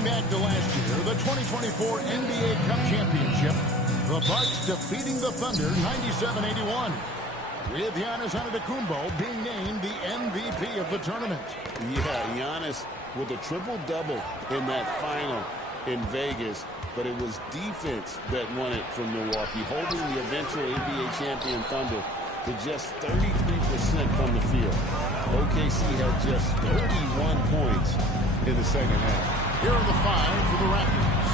Dating back to last year, the 2024 NBA Cup Championship, the Bucks defeating the Thunder 97-81. With Giannis Antetokounmpo being named the MVP of the tournament. Yeah, Giannis with a triple-double in that final in Vegas, but it was defense that won it from Milwaukee, holding the eventual NBA champion Thunder to just 33% from the field. OKC had just 31 points in the second half. Here are the five for the Raptors.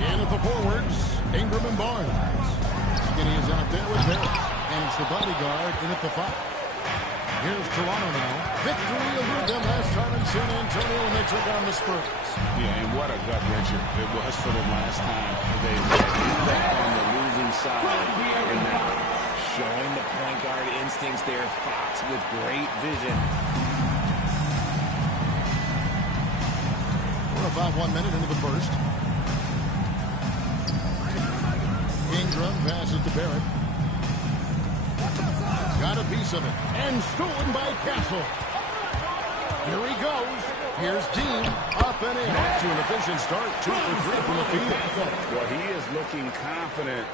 In at the forwards, Ingram and Barnes. Skinny is out there with Barrett. And it's the bodyguard in at the five. Here's Toronto now. Victory eluded them last time in San Antonio when they took on the Spurs. Yeah, and what a gut wrencher it was for them last time. They ended up on the losing side in that. Showing the point guard instincts there. Fox with great vision. We're about 1 minute into the first. Ingram passes to Barrett. Got a piece of it. And stolen by Castle. Here he goes. Here's Dean. Up and in. Off to an efficient start. 2 for 3 from the field. Well, he is looking confident.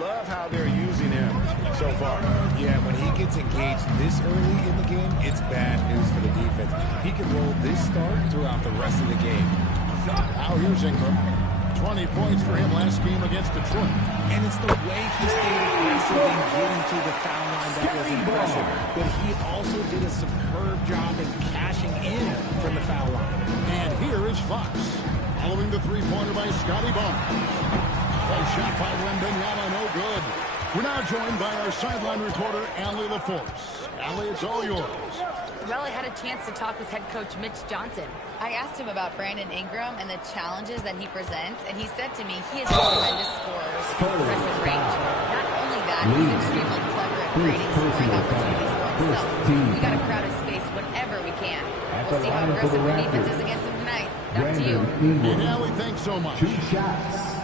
Love how they're using him so far. Yeah, when he gets engaged this early in the game, it's bad news for the defense. He can roll this start throughout the rest of the game. Now here's Ingram. 20 points for him last game against Detroit. And it's the way he stayed aggressive in getting to the foul line that was impressive. But he also did a superb job in cashing in from the foul line. And here is Fox. Following the three-pointer by Scotty Barnes. A shot by Wembanyama, no good. We're now joined by our sideline reporter, Allie LaForce. Allie, it's all yours. Well, I had a chance to talk with head coach Mitch Johnson. I asked him about Brandon Ingram and the challenges that he presents, and he said to me he has tremendous scores and impressive range. Not only that, he's extremely clever at creating scoring opportunities for himself. We got to crowd his space whenever we can. We'll see how aggressive the defense is against him tonight. Back to you. And Allie, thanks so much. 2 shots.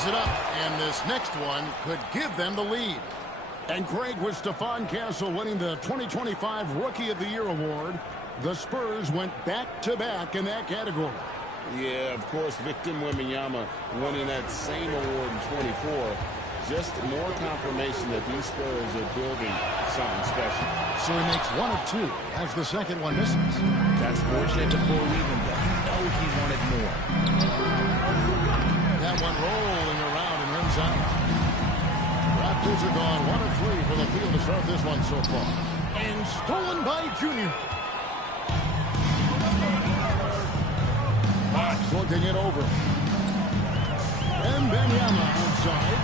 It up, and this next one could give them the lead. And Greg, with Stephon Castle winning the 2025 Rookie of the Year award, the Spurs went back-to-back in that category. Yeah, of course, Victor Wembanyama winning that same award in 24. Just more confirmation that these Spurs are building something special. So he makes 1 of 2 as the second one misses. That's fortunate to pull even, but you know he wanted more. That one rolling around and runs out. Raptors are gone 1 of 3 for the field to start this one so far. And stolen by Junior. Fox looking it over. And Wembanyama outside.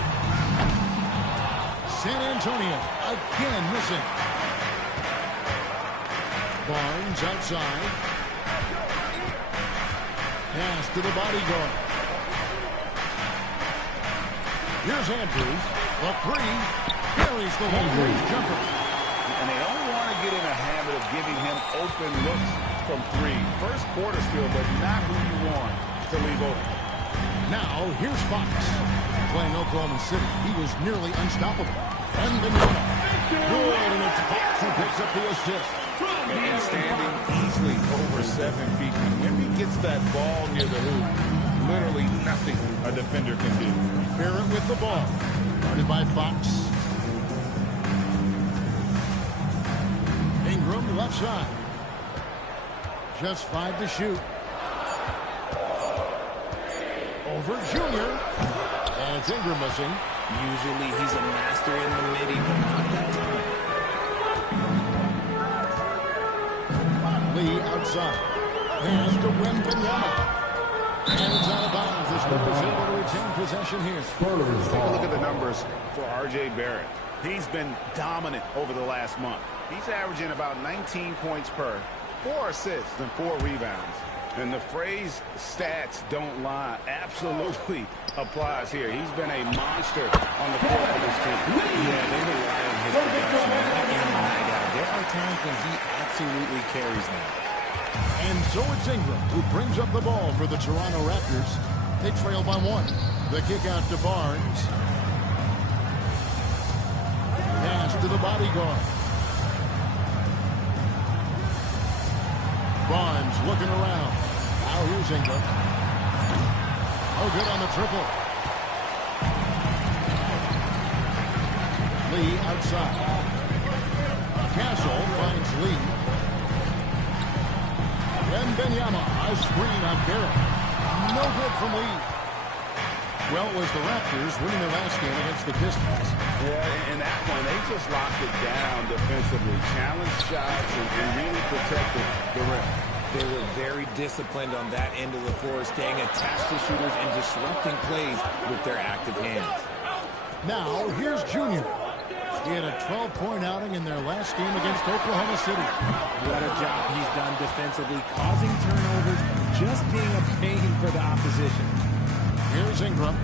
San Antonio again missing. Barnes outside. Pass to the bodyguard. Here's Andrews. The three. Carries the long-range jumper. And they don't want to get in a habit of giving him open looks from 3. First quarter's field, but not who you want to leave open. Now, here's Fox. Playing Oklahoma City, he was nearly unstoppable. And the good, and it's Fox who picks up the assist. And standing easily over 7 feet. When he gets that ball near the hoop, literally nothing a defender can do. Barrett with the ball. Guarded by Fox. Ingram left side. Just 5 to shoot. Over Junior. And it's Ingram missing. Usually he's a master in the midi, but not that time. Lee outside. Pass to Wembanyama. And it's out of bounds. The Spurs able to retain possession here. Take a look at the numbers for R.J. Barrett. He's been dominant over the last month. He's averaging about 19 points per, 4 assists, and 4 rebounds. And the phrase stats don't lie absolutely applies here. He's been a monster on the court for this team. Yeah, they rely on his production night in and night out. There are times when he absolutely carries them. And so it's Ingram who brings up the ball for the Toronto Raptors. They trail by 1. The kick out to Barnes. Pass to the bodyguard. Barnes looking around. Now here's Ingram. Oh, good on the triple. Lee outside. Castle finds Lee. And Benyama, a screen on Barrett. No good from Lee. Well, it was the Raptors winning their last game against the Pistons. Yeah, in that one, they just locked it down defensively. Challenged shots and really protected the rim. They were very disciplined on that end of the floor, staying attached to shooters and disrupting plays with their active hands. Now, here's Junior. He had a 12-point outing in their last game against Oklahoma City. What a job he's done defensively, causing turnovers, just being a pain for the opposition. Here's Ingram.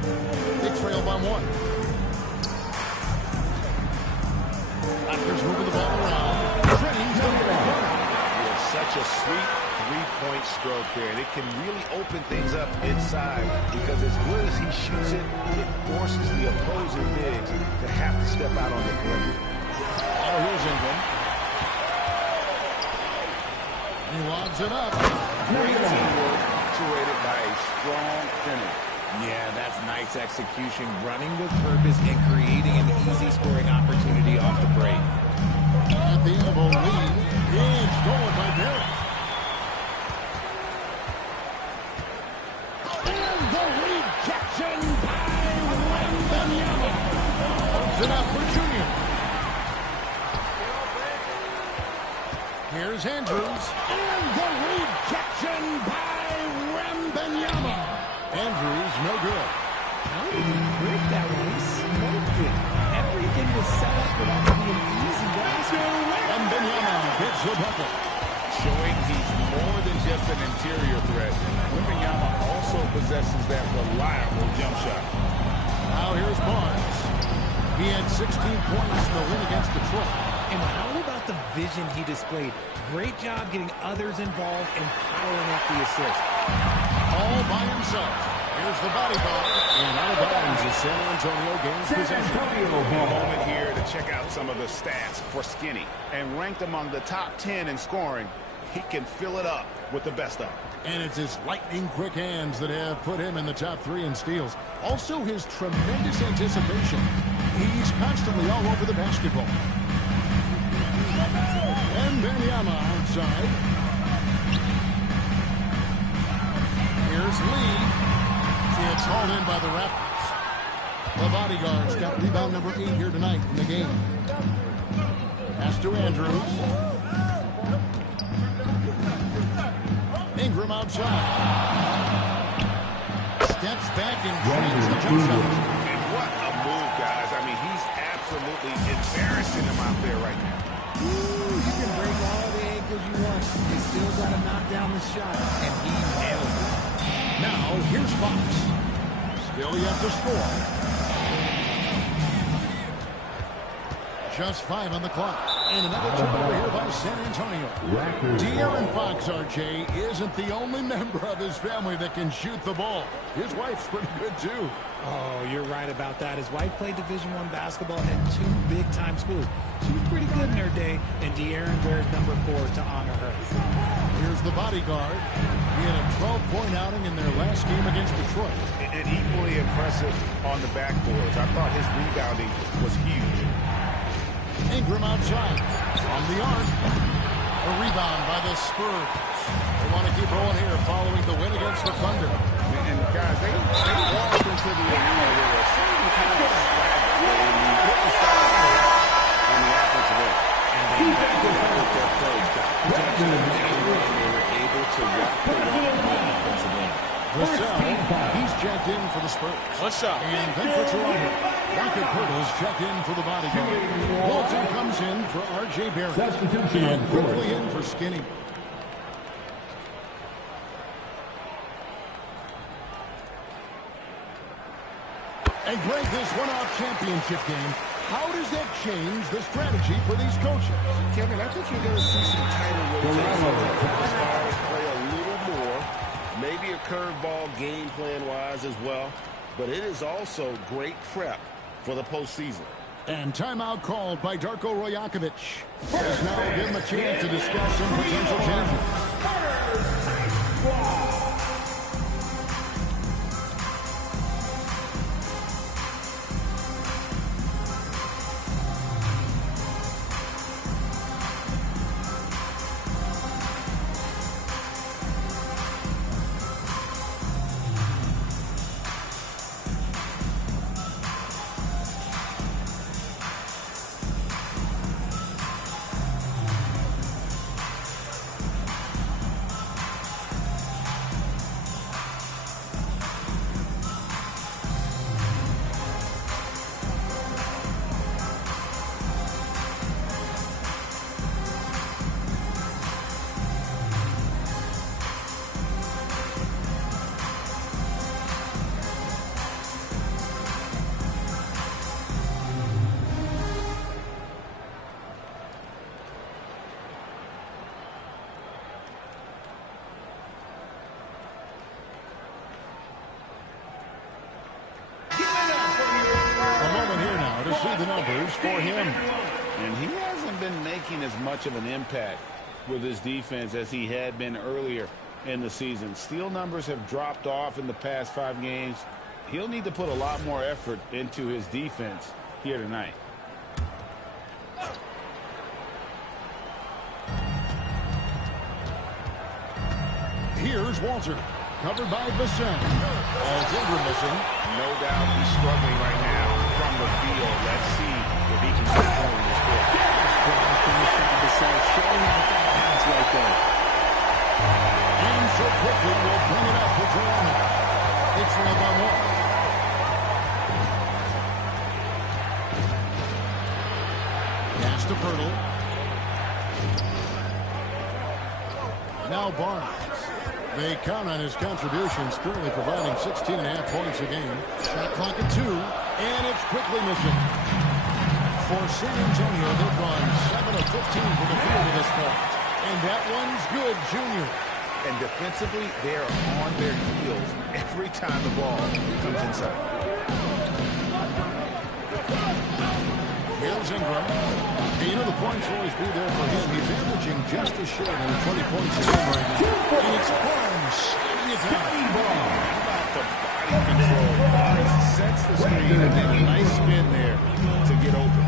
They trail by 1. Raptors moving the ball around. Trains the corner. Such a sweet three-point stroke there. And it can really open things up inside because as good as he shoots it, it forces the opposing bigs to have to step out on the perimeter. Oh, here's Ingram. He lobs it up. Great teamwork, punctuated by a strong finish. Yeah, that's nice execution, running with purpose and creating an easy scoring opportunity off the break. At the elbow lead, and stolen by Barrett. And the rejection by Wembanyama. Holds it up for Junior. Here's Andrews. And the rejection by Wembanyama. Andrews, no good. How did he break that one? He smoked it. Everything was set up for that to be an easy basket. And Wembanyama hits the bucket. Showing he's more than just an interior threat. Wembanyama also possesses that reliable jump shot. Now here's Barnes. He had 16 points in the win against Detroit. And how about the vision he displayed? Great job getting others involved and piling up the assist. All by himself. Here's the body ball. And out of bounds as San Antonio gains possession. A moment here to check out some of the stats for Skinny. And ranked among the top 10 in scoring, he can fill it up with the best of them. And it's his lightning-quick hands that have put him in the top 3 in steals. Also his tremendous anticipation. He's constantly all over the basketball. And Wembanyama outside. Here's Lee. It's hauled in by the Raptors. The bodyguards got rebound number 8 here tonight in the game. Pass to Andrews. Ingram outside. Steps back and drains the jump shot. And what a move, guys. I mean, he's absolutely embarrassing him out there right now. Ooh, you can break all the ankles you want. You still got to knock down the shot. And he nailed it. Now, here's Fox. Still yet to score. Just 5 on the clock. And another turnover here by San Antonio. De'Aaron Fox, RJ, isn't the only member of his family that can shoot the ball. His wife's pretty good, too. Oh, you're right about that. His wife played Division I basketball at 2 big-time schools. She was pretty good in her day, and De'Aaron wears number 4 to honor her. Here's the bodyguard. He had a 12-point outing in their last game against Detroit. And equally impressive on the backboards. I thought his rebounding was huge. Ingram outside. From the arc. A rebound by the Spurs. They want to keep rolling here following the win against the Thunder. And guys, they walked into the arena with a certain kind of swagger. And you get the side on the offensive end. And they backed it up with their plays. Got protection, and they were able to wrap the rock on the offensive end. He's checked in for the Spurs. What's up? And then for Toronto, Rocket Pirtle's checked in for the bodyguard. Walton comes in for R.J. Barrett. And quickly in for Skinny. And Greg, this one-off championship game, how does that change the strategy for these coaches? Kevin, I think you're going to see some tighter rotation. The stars play a little more, make maybe a curveball game plan-wise as well, but it is also great prep for the postseason. And timeout called by Darko Rajakovic. As now will give him a chance to discuss some potential changes. See the numbers for him. And he hasn't been making as much of an impact with his defense as he had been earlier in the season. Steal numbers have dropped off in the past 5 games. He'll need to put a lot more effort into his defense here tonight. Here's Walter. Covered by Bassett. As Ingram missing. No doubt he's struggling right now from the field. Let's see if he can get more in this quarter. Drive from the side to side, showing off that pass right there. And so quickly will bring it up for Toronto. It's now by 1. Pass to Pirtle. Now Barnes. They count on his contributions, currently providing 16.5 points a game. Shot clock at 2, and it's quickly missing. For San Antonio, they've gone 7 of 15 from the field at this point. And that one's good, Junior. And defensively, they are on their heels every time the ball comes inside. Here's Ingram. And you know the points will always be there for him. He's averaging just a shade of 20 points a game right now. And it's Barnes slamming it down. How about the body control? Barnes sets the screen and then a nice spin there to get open.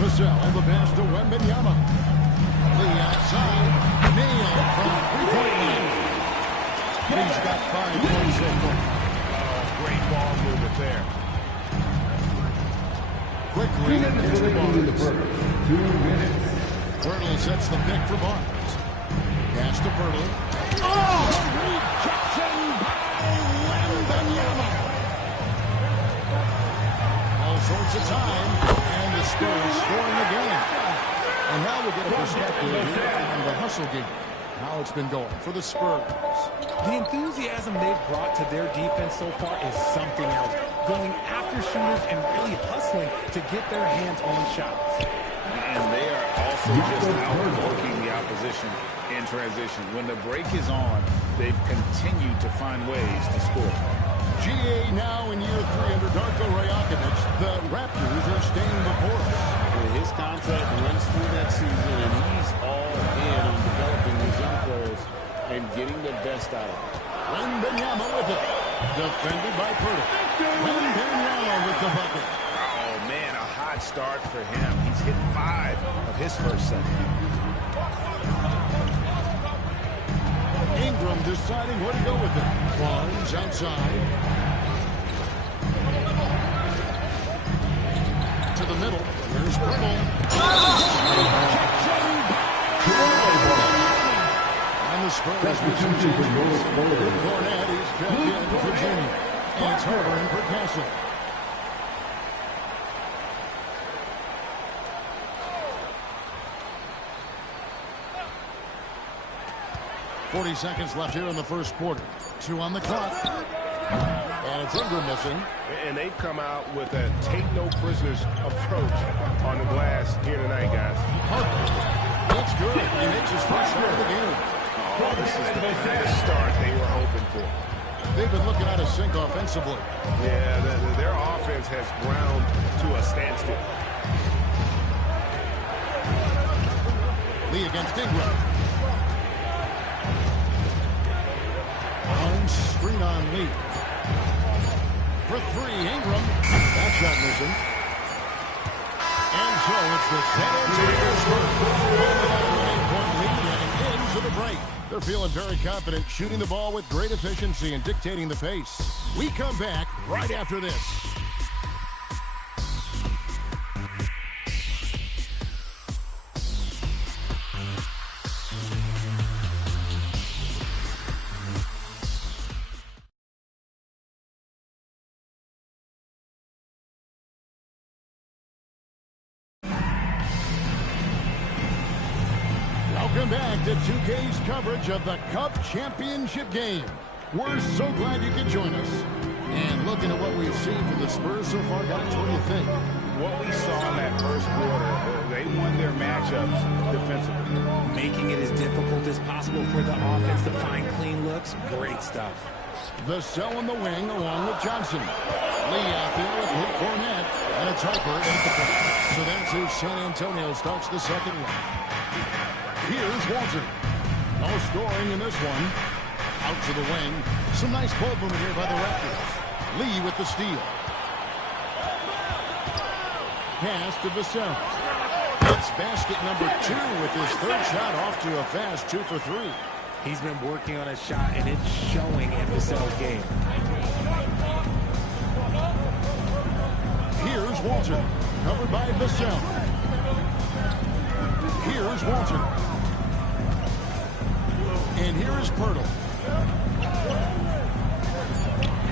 Vassell, the pass to Wembanyama. The outside, nailed from three-point line. He's got 5 points so far. Great ball movement there. Quickly gets to Barnes. 2 minutes. Pirtle sets the pick for Barnes. Pass to Pirtle. Oh! Rejection by Wembanyama. All sorts of time, and the Spurs scoring again. And now we'll get a perspective here on the hustle game. How it's been going for the Spurs. The enthusiasm they've brought to their defense so far is something else. Going after shooters and really hustling to get their hands on shots. And they are also just outworking the opposition in transition. When the break is on, they've continued to find ways to score. GA now in year 3 under Darko Rajakovic. The Raptors are staying the course. His contract runs through that season, and he's all in on developing these young players and getting the best out of them. Wembanyama with it. Defended by Pirtle. Wembanyama with the bucket. Oh, man, a hot start for him. He's hit 5 of his first 7. Ingram deciding where to go with it. Barnes outside. To the middle. Here's Pirtle. And the Spurs with some changes. Cornette is checked in for Virginia. And it's Harper in for Castle. .40 seconds left here in the first quarter. 2 on the clock. And it's Ingram missing. And they've come out with a take-no-prisoners approach on the glass here tonight, guys. Harper. That's good. He makes his first shot of the game. is the kind of start they were hoping for. They've been looking out of sync offensively. Yeah, their offense has ground to a standstill. Lee against Ingram. On screen on Lee. For three, Ingram. That shot missing. And so it's the San Antonio Spurs with an 8-point lead and into the break. They're feeling very confident, shooting the ball with great efficiency and dictating the pace. We come back right after this. Welcome back to 2K's coverage of the Cup Championship game. We're so glad you could join us. And looking at what we've seen from the Spurs so far, guys, what do you think? What we saw in that first quarter, they won their matchups defensively. Making it as difficult as possible for the offense to find clean looks. Great stuff. The cell in the wing along with Johnson. Lee out there with Luke Cornett. And it's Harper at the point. So that's who San Antonio starts the second one. Here's Walter. No scoring in this one. Out to the wing. Some nice ball movement here by the Raptors. Lee with the steal. Pass to Vassell. It's basket number 2 with his third shot off to a fast 2 for 3. He's been working on a shot, and it's showing in Vassell's game. Here's Walter. Covered by Vassell. Here's Walter. And here is Pirtle.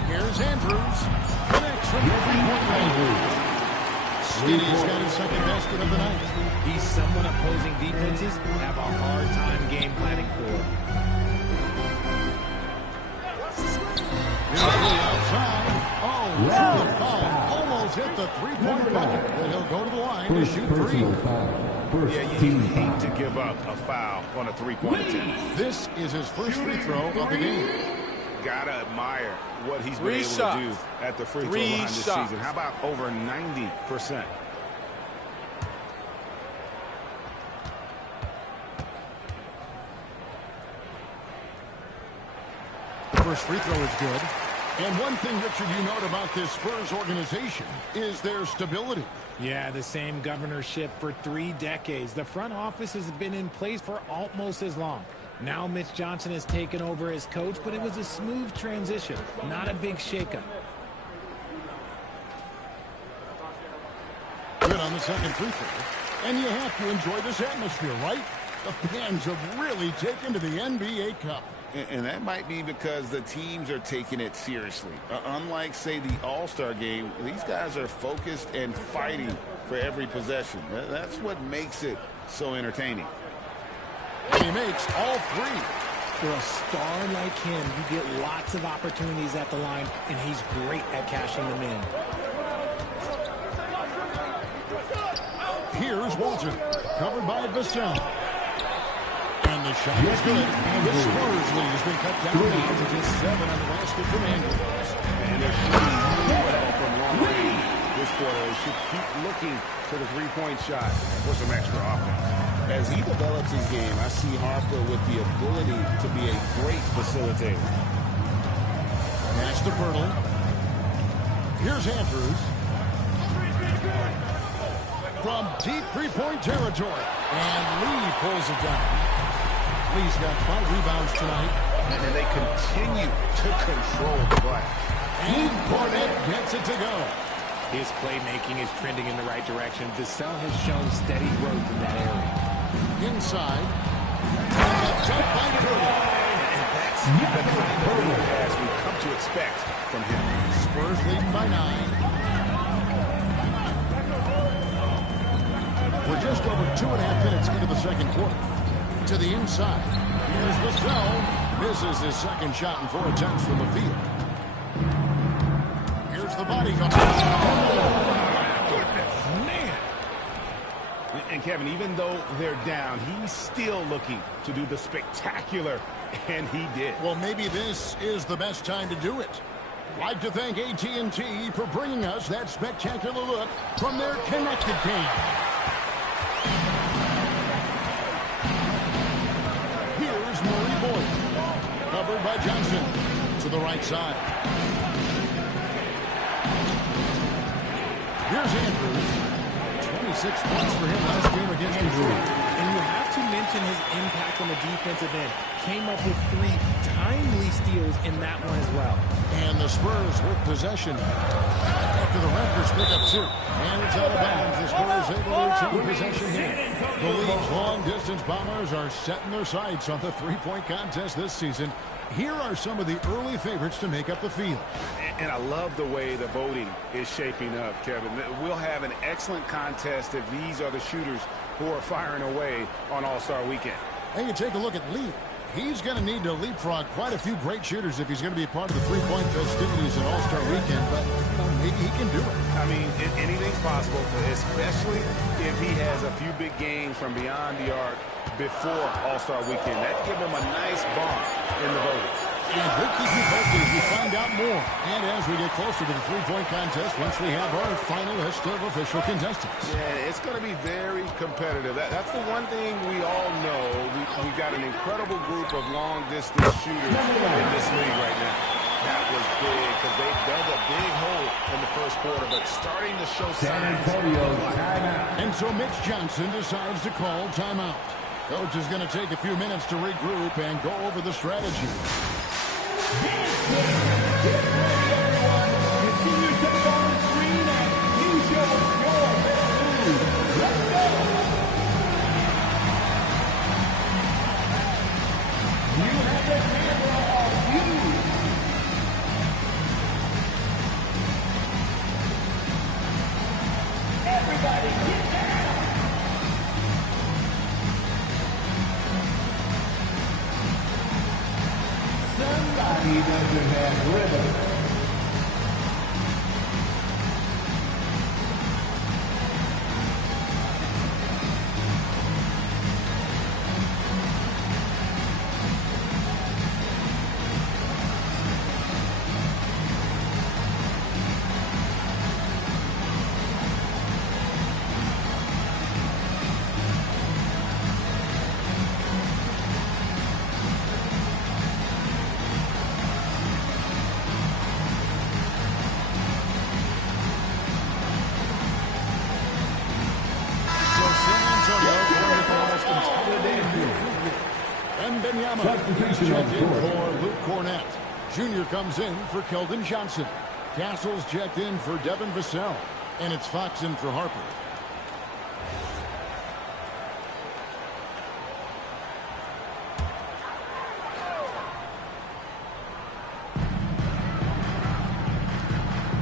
Here's Andrews. Connects from the three-point line. Skinny's got his second basket of the night. He's someone opposing defenses have a hard time game planning for. Here's Lee outside. Oh, the foul. Almost hit the three-point bucket. But he'll go to the line to shoot three. Yeah, you hate to give up a foul on a three-point attempt. This is his first free throw of the game. Gotta admire what he's been able to do at the free throw line this season. How about over 90%? First free throw is good. And one thing, Richard, you note about this Spurs organization is their stability. Yeah, the same governorship for 3 decades. The front office has been in place for almost as long. Now Mitch Johnson has taken over as coach, but it was a smooth transition, not a big shakeup. Good on the second free throw. And you have to enjoy this atmosphere, right? The fans have really taken to the NBA Cup. And that might be because the teams are taking it seriously. Unlike, say, the All-Star game, these guys are focused and fighting for every possession. That's what makes it so entertaining. He makes all 3. For a star like him, you get lots of opportunities at the line, and he's great at cashing them in. Here's Walter, covered by Vassell. And the shot is good. The Spurs lead has been cut down now to just 7 on the basket from Andrews. And they're shooting really well from long range this quarter. They should keep looking for the three-point shot for some extra offense. As he develops his game, I see Harper with the ability to be a great facilitator. Pass to Pirtle. Here's Andrews. From deep three-point territory. And Lee pulls it down. Lee's got 5 rebounds tonight. And they continue to control the glass. And Cornett gets it to go. His playmaking is trending in the right direction. Vassell has shown steady growth in that area. Inside. And a jump by Pirtle. And that's the kind of lead pass we've come to expect from him. Spurs leading by 9. We're just over 2.5 minutes into the second quarter. To the inside. Here's Vassell. Misses his second shot in 4 attempts from the field. Here's the body guard. Oh, goodness. Man. And Kevin, even though they're down, he's still looking to do the spectacular, and he did. Well, maybe this is the best time to do it. I'd like to thank AT&T for bringing us that spectacular look from their connected team. Here's Murray Boyd, covered by Johnson to the right side. Here's Andrews. 26 points for him last game against Missouri. And you have to mention his impact on the defensive end. Came up with 3 timely steals in that one as well. And the Spurs with possession after the Raptors pick up 2. And it's out of bounds. The Spurs able to retain possession here. The league's long-distance Bombers are setting their sights on the three-point contest this season. Here are some of the early favorites to make up the field. And I love the way the voting is shaping up, Kevin. We'll have an excellent contest if these are the shooters who are firing away on All-Star Weekend. And you take a look at Lee. He's going to need to leapfrog quite a few great shooters if he's going to be a part of the three-point festivities at All-Star Weekend, but maybe he can do it. I mean, anything's possible, especially if he has a few big games from beyond the arc before All-Star Weekend. That'd give him a nice bump in the voting. And we'll keep you posted as we find out more. And as we get closer to the three-point contest, once we have our final list of official contestants. Yeah, it's going to be very competitive. That's the one thing we all know. We've got an incredible group of long-distance shooters in this league right now. That was big because they dug a big hole in the first quarter, but starting to show signs. And so Mitch Johnson decides to call timeout. Coach is going to take a few minutes to regroup and go over the strategy. Get ready, everyone. The seniors have on the screen, and you show us your best move. Let's go. You have the camera on you. Everybody get down. Somebody doesn't have rhythm. Checked in for Luke Cornett. Junior comes in for Keldon Johnson. Castles checked in for Devin Vassell. And it's Fox in for Harper.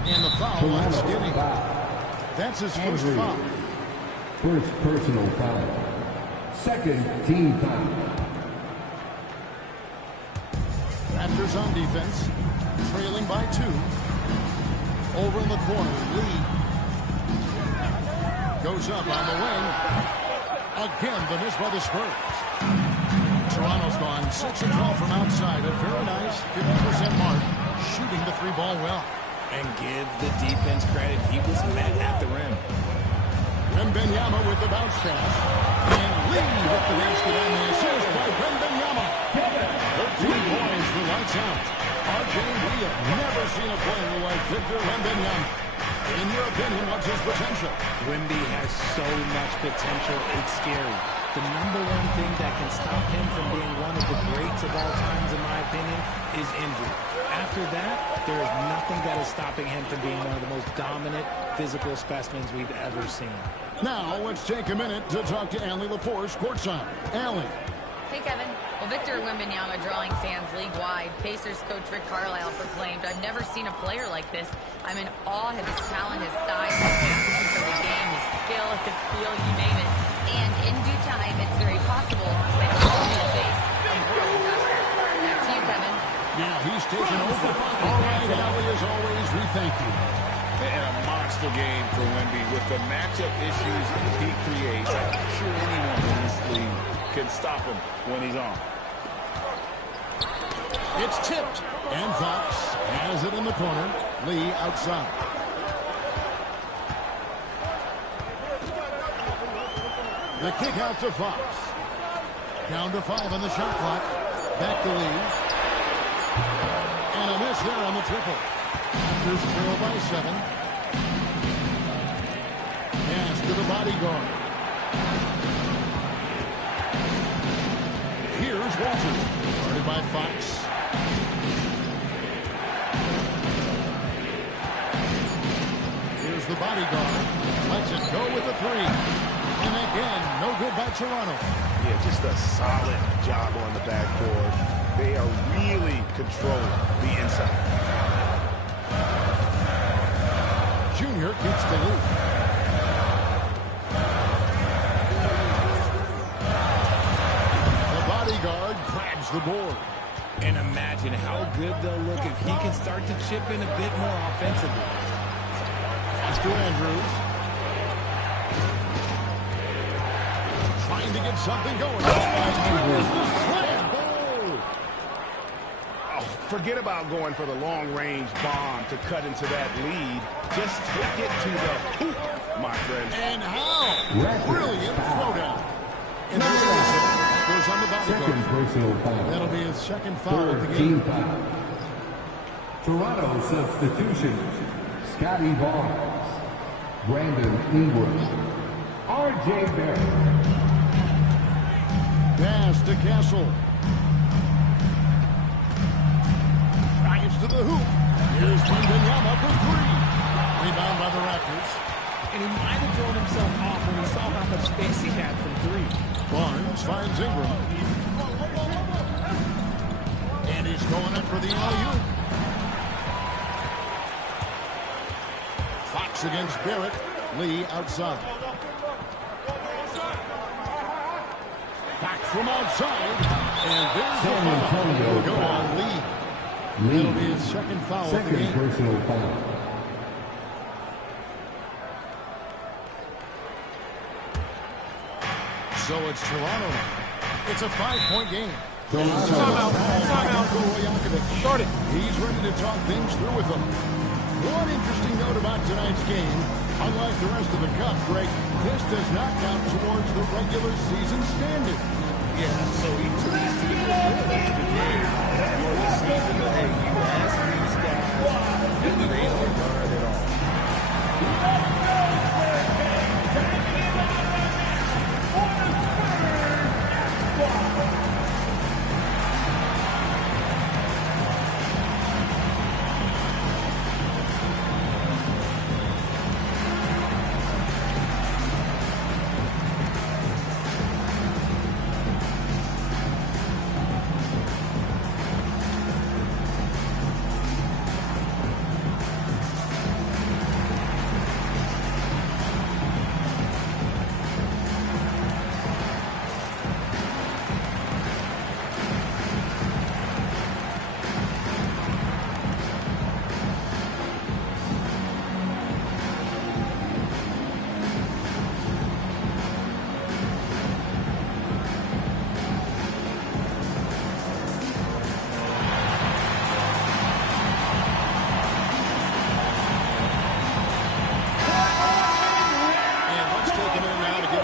And the foul on Skinny. That's his first foul. First personal foul. Second team foul. Raptors on defense, trailing by 2. Over in the corner, Lee goes up on the wing. Again, the miss by the Spurs. Toronto's gone 6 of 12 from outside. A very nice 50% mark, shooting the 3-ball well. And give the defense credit. He was met at the rim. Wembanyama with the bounce pass. And Lee with the basket on the assist by Wembanyama. 13 points for lights out. RJ, we have never seen a player like Victor Wembanyama. In your opinion, what's his potential? Wemby has so much potential, it's scary. The number one thing that can stop him from being one of the greats of all times, in my opinion, is injury. After that, there is nothing that is stopping him from being one of the most dominant physical specimens we've ever seen. Now, let's take a minute to talk to Allie LaForce courtside. Allie. Hey, Kevin. Well, Victor Wembanyama drawing fans league-wide. Pacers coach Rick Carlisle proclaimed, "I've never seen a player like this. I'm in awe of his talent, his size, his aptitude for the game, his skill, his feel, you name it. And in due time, it's very possible that he will be the face of world basketball." Back to you, Kevin. Yeah, he's taken over. All right, Allie, as always, we thank you. And a monster game for Wemby. With the matchup issues he creates, I'm not sure anyone in this league can stop him when he's on. It's tipped. And Fox has it in the corner. Lee outside. The kick out to Fox. Down to 5 on the shot clock. Back to Lee. And a miss there on the triple. Raptors trail by 7. Pass to the bodyguard. Here's Walter. Guarded by Fox. Here's the bodyguard. Lets it go with the 3. And again, no good by Toronto. Yeah, just a solid job on the backboard. They are really controlling the inside. Junior gets the loop. The bodyguard grabs the board. And imagine how good they'll look if he can start to chip in a bit more offensively. Pass to Andrews. Trying to get something going. Oh, forget about going for the long-range bomb to cut into that lead. Just take it to the hoop, my friend. And how? Brilliant throwdown. And there's a whistle. Goes on the Second bodyguard. personal foul. That'll be his second foul of the Third game. team foul. Toronto substitution. Scotty Barnes. Brandon Ingram. R.J. Barrett. Pass to Castle. Drives to the hoop. Here's Wembanyama for 3. Rebound by the Raptors. And he might have thrown himself off when he saw how much space he had from 3. Barnes finds Ingram. And he's going up for the alley-oop. Fox against Barrett. Lee outside. Back from outside. And there's the foul. Will go on Lee. That'll be his second foul of the Second game. personal foul. So it's Toronto now. It's a 5-point game. Toronto. Timeout. Start it. He's ready to talk things through with them. One interesting note about tonight's game, unlike the rest of the cup, Greg, this does not count towards the regular season standing. Yeah, so each of these teams are good at the game for the season. But hey, you ask these guys, and they don't guard at all.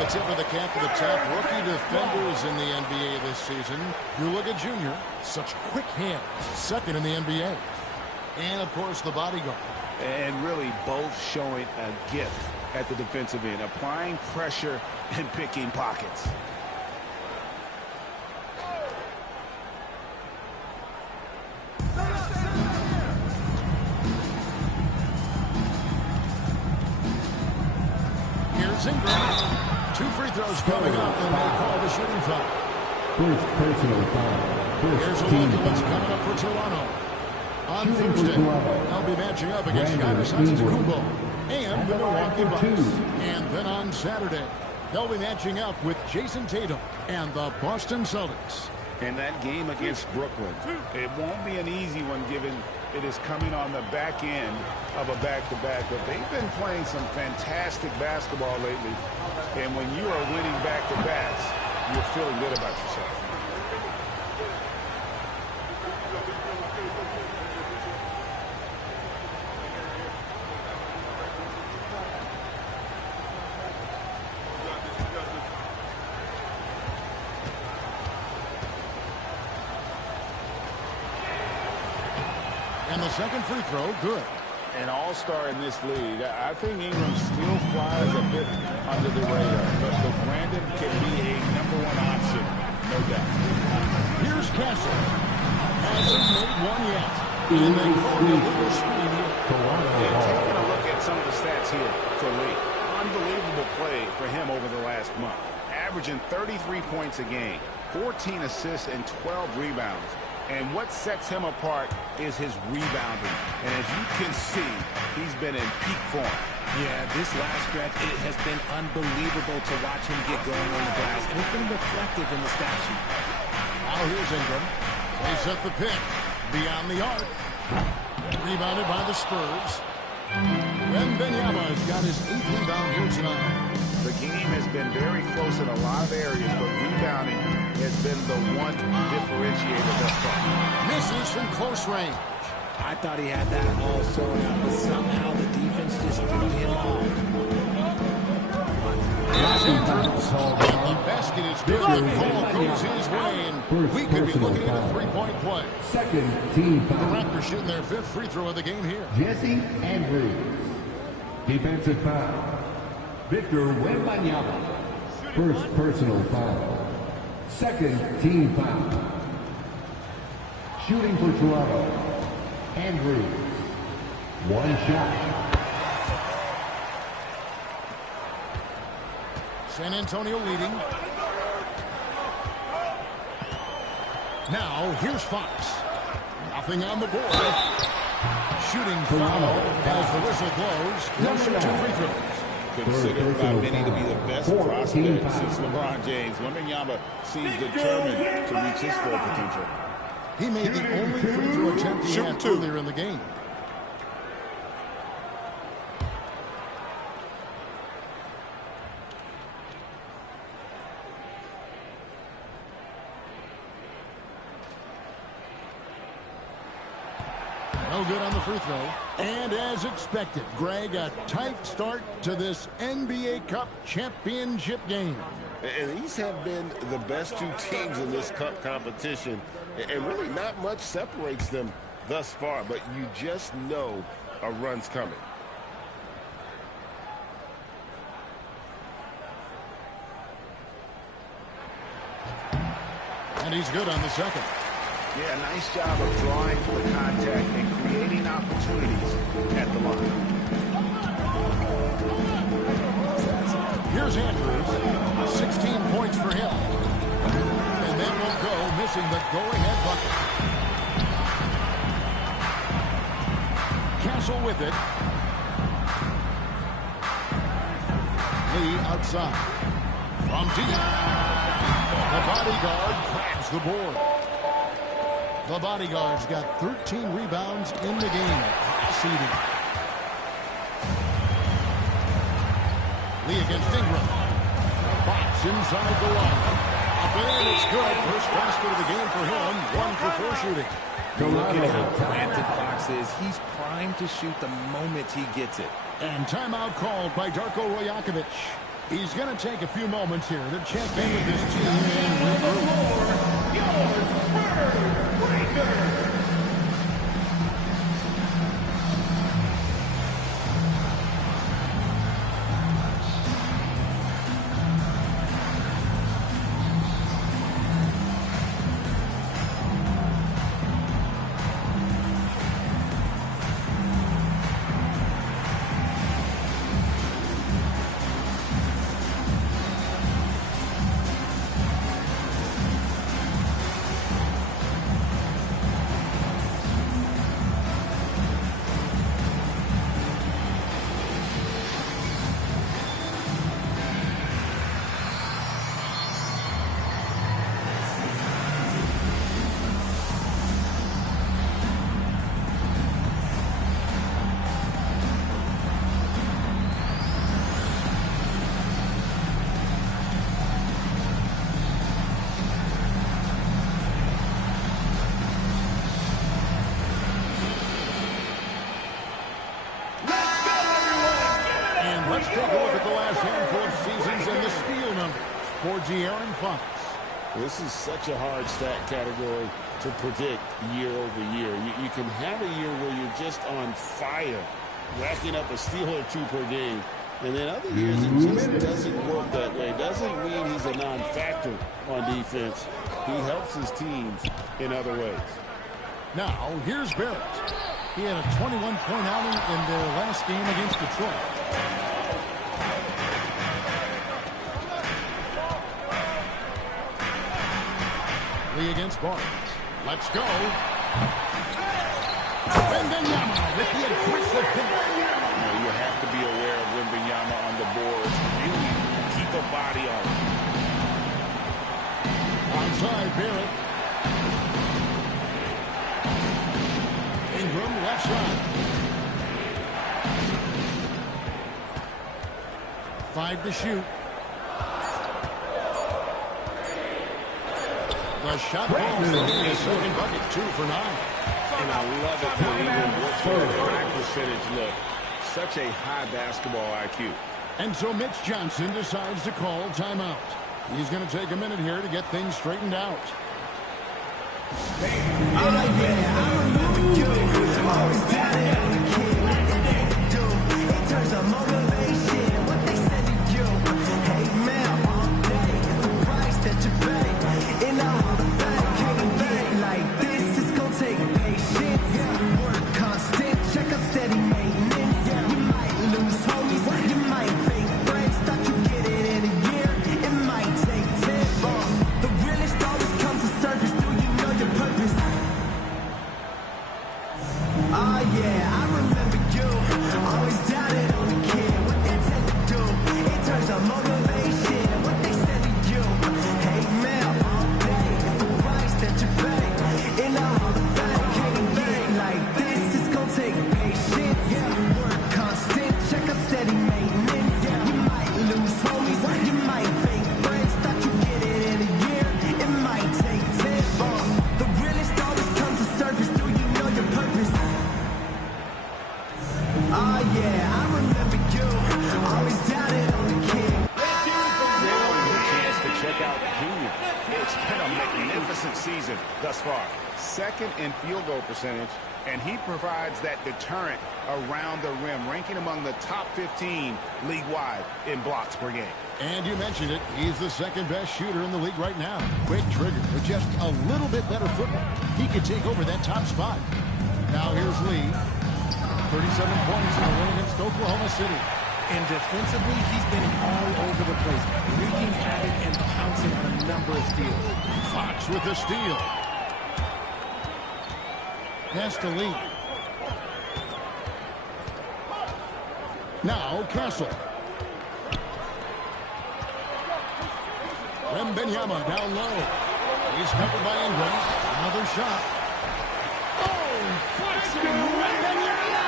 Tip of the cap to the top rookie defenders in the NBA this season. You look at Junior, such quick hands, second in the NBA. And, of course, the bodyguard. And really both showing a gift at the defensive end, applying pressure and picking pockets. Here's Ingram. 2 free throws coming up, and they call the shooting foul. First personal foul. Here's a First team look at what's foul. coming up for Toronto. On Shooting for Thursday, Toronto. they'll be matching up against Brandon Giannis Ingram. Antetokounmpo and the At the line Milwaukee for Bucks. 2. And then on Saturday, they'll be matching up with Jason Tatum and the Boston Celtics. And that game against Brooklyn, it won't be an easy one given it is coming on the back end of a back-to-back. But they've been playing some fantastic basketball lately. And when you are winning back-to-backs, you're feeling good about yourself. And the second free throw, good. An all-star in this league. I think Ingram still flies a bit under the radar, but Brandon can be a #1 option, no doubt. Here's Castle. Hasn't made one yet. And then throwing a little screen here. And taking a look at some of the stats here for Lee. Unbelievable play for him over the last month. Averaging 33 points a game, 14 assists, and 12 rebounds. And what sets him apart is his rebounding. And as you can see, he's been in peak form. Yeah, this last stretch, it has been unbelievable to watch him get going on the glass. And it's been reflective in the stat sheet. Now here's Ingram. They set the pick. Beyond the arc. Rebounded by the Spurs. Wembanyama's got his 8th rebound here tonight. The game has been very close in a lot of areas, but rebounding has been the one differentiator thus far. Misses from close range. I thought he had that all sorted out, but somehow the defense just threw him off. The basket is good. The call goes his way, and we could be looking at a three-point play. Second team The foul. Raptors shooting their 5th free throw of the game here. Jesse Andrews. Defensive foul. Victor Wembanyama. First personal foul. Second team foul. Shooting for Toronto. Andrews. One shot. San Antonio leading. Now, here's Fox. Nothing on the board. Shooting foul as the whistle blows. He'll shoot 2 free throws. Considered by many to be the best prospect since LeBron James. Wembanyama seems determined to reach his full potential. He made the only free throw attempt he had earlier in the game. No good on the free throw. And as expected, Greg, a tight start to this NBA Cup championship game. And these have been the best 2 teams in this cup competition. And really not much separates them thus far. But you just know a run's coming. And he's good on the second. Yeah, nice job of drawing the contact and creating opportunities at the line. Here's Andrews. 16 points for him. And that won't go, missing the go-ahead bucket. Castle with it. Lee outside. From deep. The bodyguard grabs the board. The bodyguard's got 13 rebounds in the game. Seeding. Lee against Ingram. Fox inside the line. Up and it's good. First basket of the game for him. 1 for 4 shooting. Look at how planted Fox is. He's primed to shoot the moment he gets it. And timeout called by Darko Rajakovic. He's going to take a few moments here to check in with his team and regroup. defense. This is such a hard stat category to predict year over year. You can have a year where you're just on fire, racking up a steal or two per game. And then other years, it just doesn't work that way. Doesn't mean he's a non-factor on defense. He helps his teams in other ways. Now, here's Barrett. He had a 21-point outing in their last game against Detroit. Lee against Barnes. Let's go. Wembanyama with the aggressive finish. You have to be aware of Wembanyama on the boards. Really keep a body on him. Onside, Barrett. Ingram left side. 5 to shoot. The shot falls. His second bucket, 2 for 9. And I love it for Ingram. What's your drive percentage look? Such a high basketball IQ. And so Mitch Johnson decides to call timeout. He's going to take a minute here to get things straightened out. Season thus far. Second in field goal percentage, and he provides that deterrent around the rim, ranking among the top 15 league-wide in blocks per game. And you mentioned it, he's the second best shooter in the league right now. Quick trigger with just a little bit better footwork. He could take over that top spot. Now here's Lee. 37 points in the win against Oklahoma City. And defensively, he's been all over the place, wreaking havoc and pouncing on a number of steals. Fox with the steal. Pass to Lee. Now Castle. Wembanyama down low. He's covered by Ingram. Another shot. Oh, flexing Wembanyama!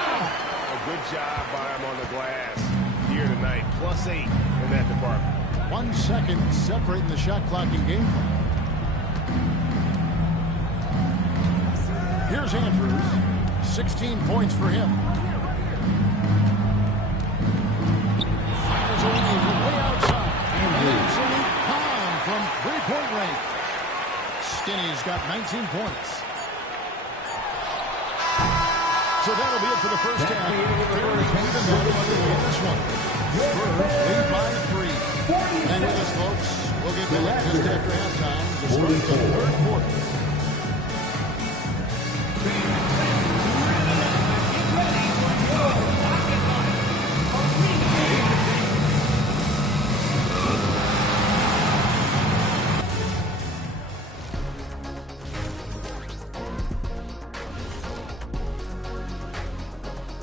A good job by him on the glass here tonight. +8 in that department. 1 second separating the shot clock and game clock. Here's Andrews. 16 points for him. Fires away from way outside. An absolute bomb from three-point range. Skinny's got 19 points. So that'll be it for the first half. This one. Spurs lead by 3. And with us, folks, we'll get back just after halftime to start the third quarter.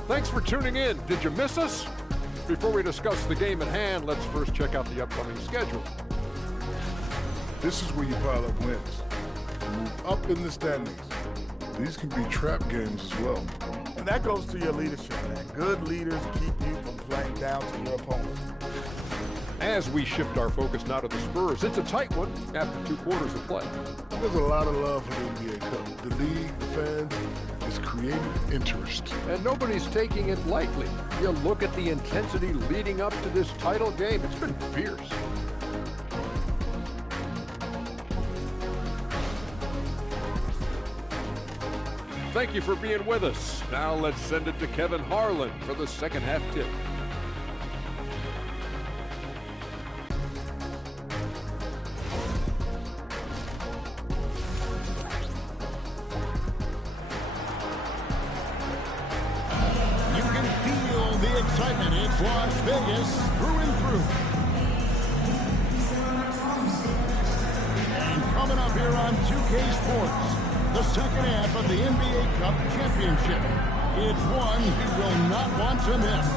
Thanks for tuning in. Did you miss us? Before we discuss the game at hand, let's first check out the upcoming schedule. This is where you pile up wins and move up in the standings. These can be trap games as well. And that goes to your leadership, man. Good leaders keep you from playing down to your opponent. As we shift our focus now to the Spurs, it's a tight one after 2 quarters of play. There's a lot of love for the NBA Cup. The league, the fans, is creating interest. And nobody's taking it lightly. You look at the intensity leading up to this title game. It's been fierce. Thank you for being with us. Now let's send it to Kevin Harlan for the second half tip. You can feel the excitement. It's Las Vegas through and through. And coming up here on 2K Sports, the second half of the NBA Cup Championship. It's one you will not want to miss.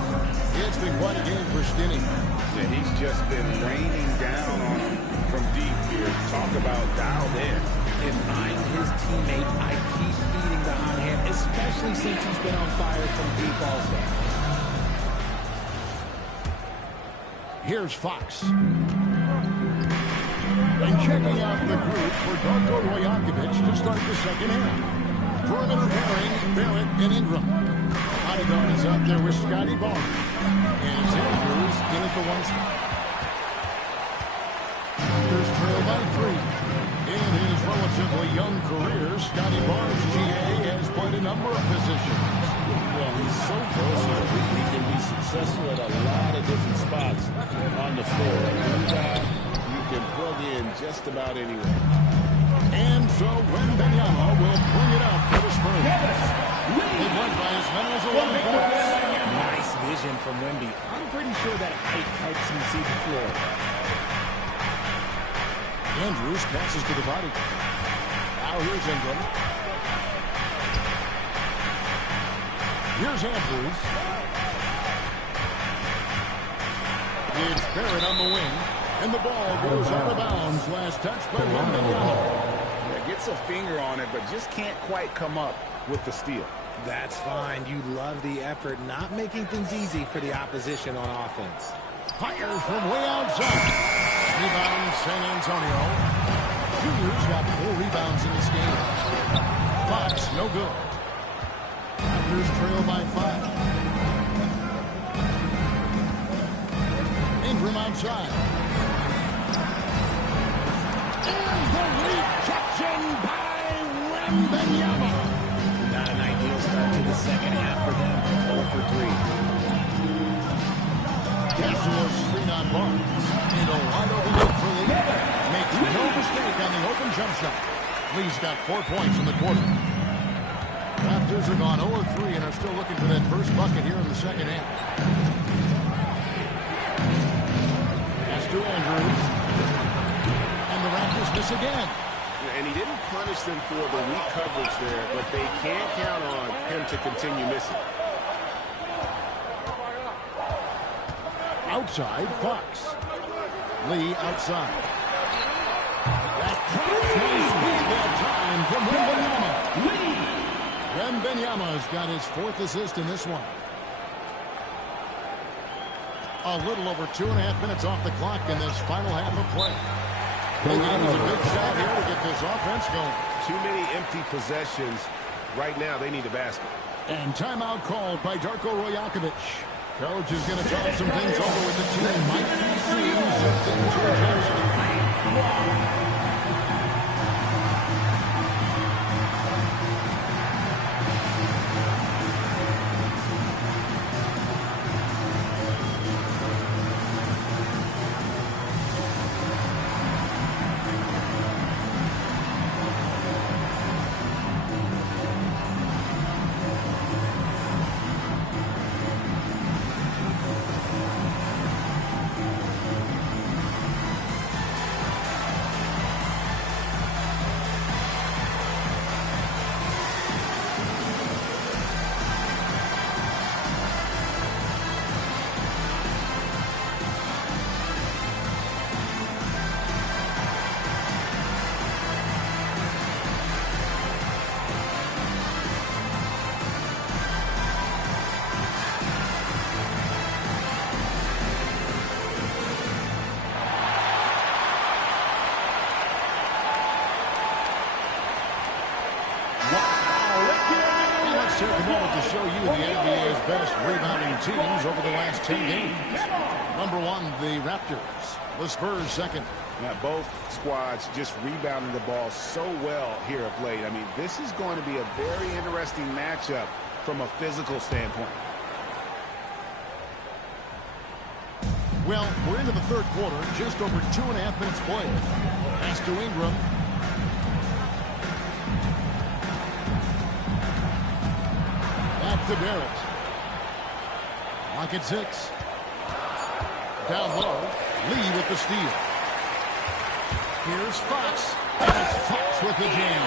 It's been quite a game for Skinny. And he's just been raining down on him from deep here. Talk about dialed in. If I'm his teammate, I keep feeding the hot hand, especially since he's been on fire from deep also. Here's Fox. And checking out the group for Darko Rajakovic to start the second half. Perimeter pairing, Barrett and Ingram. Odegaard is out there with Scotty Barnes. And it's Andrews in at the one spot. Raptors trail by 3. In his relatively young career, Scotty Barnes, GA, has played a number of positions. Well, he's so versatile. He can be successful at a lot of different spots on the floor. One guy you can plug in just about anywhere. And so Wembanyama will bring it out for the Spurs. They've led by as many as 11 points. Nice vision from Wemby. I'm pretty sure that height helps him see the floor. Andrews passes to the body. Now here's Ingram. Here's Andrews. It's Barrett on the wing. And the ball goes out of bounds. Last touch by Wembanyama. Yeah, gets a finger on it, but just can't quite come up with the steal. That's fine. You love the effort, not making things easy for the opposition on offense. Fires from way outside. Rebound, San Antonio. Junior's got 4 rebounds in this game. Fox, no good. Raptors trail by 5. Ingram outside. And the rejection by Wembanyama. Not an ideal start to the second half for them. 0 for 3. Castle's screen on Barnes. And a wide open look for Lee. Makes no mistake on the open jump shot. Lee's got 4 points in the quarter. Raptors are gone 0-3 and are still looking for that first bucket here in the second half. Pass to Andrews. And the Raptors miss again. And he didn't punish them for the weak coverage there, but they can't count on him to continue missing. Outside, Fox. Lee outside. That drops nice speed that time from Wembanyama. Wembanyama's got his 4th assist in this one. A little over 2.5 minutes off the clock in this final half of play. They need a big shot here to get this offense going. Too many empty possessions. Right now, they need a basket. And timeout called by Darko Rajakovic. Coach is going to talk some things over with the team. Might be seeing something to adjust. Let's take a moment to show you the NBA's best rebounding teams over the last 10 games. Number 1, the Raptors. The Spurs second. Now, both squads just rebounding the ball so well here of late. I mean, this is going to be a very interesting matchup from a physical standpoint. Well, we're into the third quarter, just over 2.5 minutes played. Pass to Ingram. Back to Barrett. Lock at 6. Down low. Lee with the steal. Here's Fox. And it's Fox with the jam.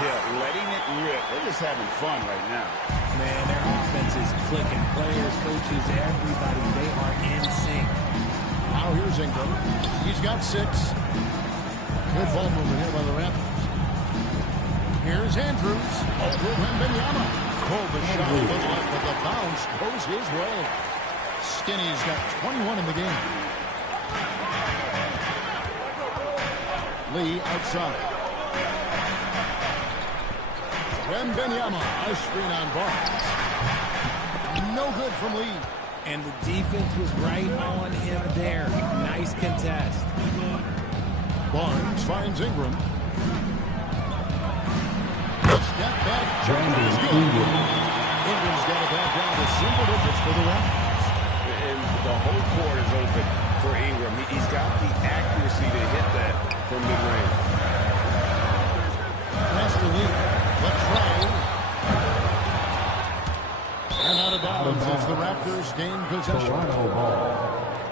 Yeah, letting it rip. They're just having fun right now. Man, their offense is clicking. Players, coaches, everybody, they are in sync. Now here's Ingram. He's got 6. Good ball movement here by the Raptors. Here's Andrews. Over Wembanyama. Oh, the shot a little left, but the bounce goes his way. Skinny's got 21 in the game. Lee outside. Wembanyama, a screen on Barnes. No good from Lee. And the defense was right on him there. Nice contest. Barnes finds Ingram. Step back jumper is good. Ingram's got it back down to single digits for the Raptors. And the whole court is open for Ingram. He's got the accuracy to hit that from mid-range. Pass to Lee. The try. And out of bounds as the Raptors gain possession.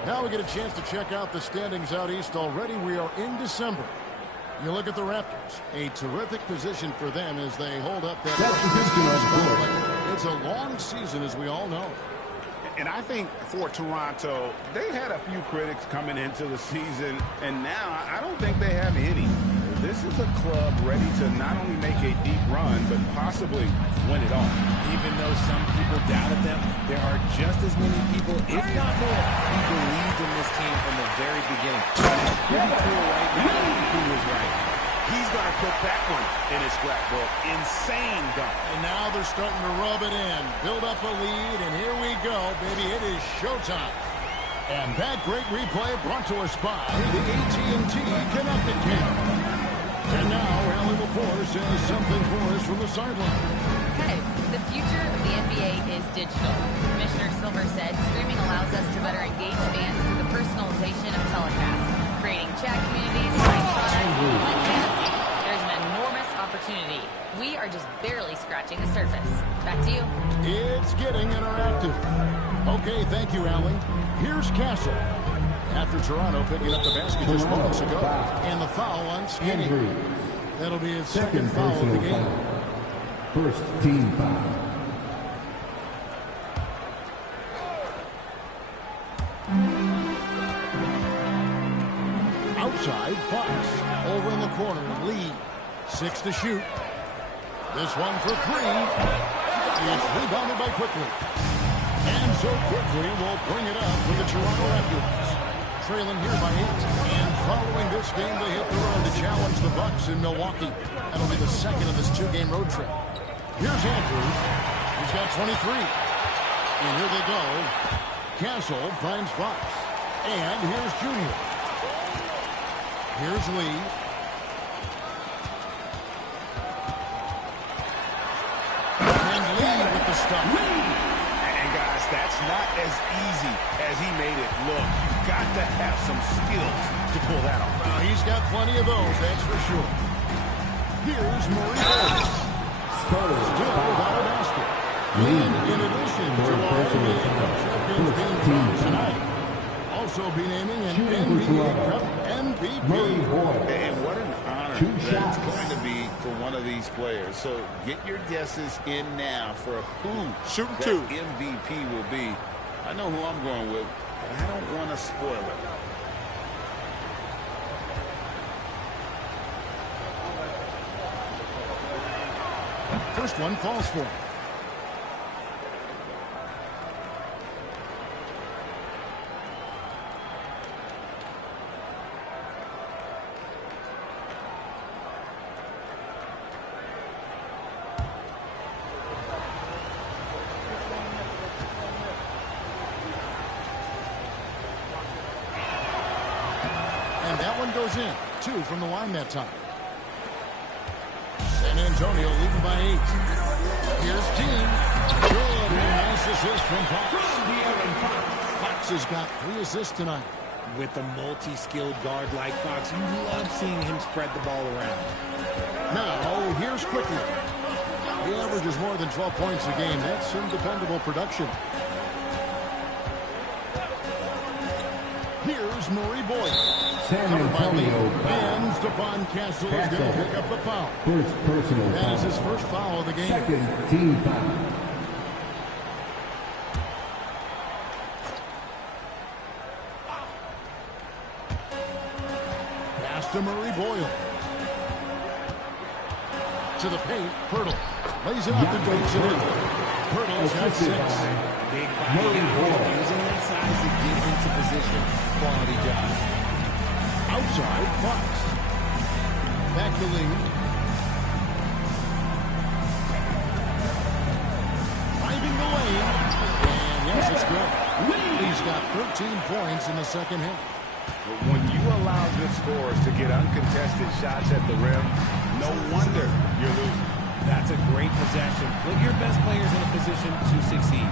Now we get a chance to check out the standings out east already. We are in December. You look at the Raptors. A terrific position for them as they hold up that. It's a long season, as we all know. And I think for Toronto, they had a few critics coming into the season, and now I don't think they have any. This is a club ready to not only make a deep run, but possibly win it all. Even though some people doubted them, there are just as many people, if not more, who believed in this team from the very beginning. It's pretty cool right now who was right. He's going to put that one in his scrapbook. Insane dunk. And now they're starting to rub it in. Build up a lead, and here we go, baby. It is showtime. And that great replay brought to us by the AT&T Connected Cam. And now, Allie LaForce has something for us from the sideline. Okay, the future of the NBA is digital. Commissioner Silver said streaming allows us to better engage fans through the personalization of telecasts, creating chat communities, playing products, and fantasy. There's an enormous opportunity. We are just barely scratching the surface. Back to you. It's getting interactive. Okay, thank you, Allie. Here's Castle. After Toronto picking up the basket just moments ago. And the foul on Skinny. That'll be his second foul of the game. First team foul. Outside, Fox. Over in the corner, Lee. 6 to shoot. This one for 3. It's rebounded by Quickly. And so Quickly will bring it up for the Toronto Raptors. Trailing here by 8. And following this game, they hit the road to challenge the Bucks in Milwaukee. That'll be the second of this 2-game road trip. Here's Andrews. He's got 23. And here they go. Castle finds Fox. And here's Junior. Here's Lee. And Lee with the stop. That's not as easy as he made it look. You've got to have some skills to pull that off. Well, he's got plenty of those, that's for sure. Here's Murray. Still without a basket. And in addition to all the champions being crowned tonight, also be naming an NBA Cup MVP. And what an honor that's going to be for one of these players. So get your guesses in now for who that MVP will be. I know who I'm going with, but I don't want to spoil it. First one falls for him. one goes in. 2 from the line that time. San Antonio leading by 8. Here's Dean. Good. Nice assist from Fox. Fox has got 3 assists tonight. With a multi-skilled guard like Fox, you love seeing him spread the ball around. Now, here's Quickly. He averages more than 12 points a game. That's some dependable production. Here's Murray Boyd. San Antonio and Stephon Castle is going to pick up the foul. First personal foul. That is his first foul of the game. Second team foul. Pass to Murray Boyle. To the paint, Pirtle. Lays it up and takes it in. Pirtle's got 6. Big body using that size to get into position. Quality job. Outside, Fox. Back to lead. Driving the lane. And yes, it's good. He's got 13 points in the second half. When you allow good scorers to get uncontested shots at the rim, no wonder you're losing. That's a great possession. Put your best players in a position to succeed.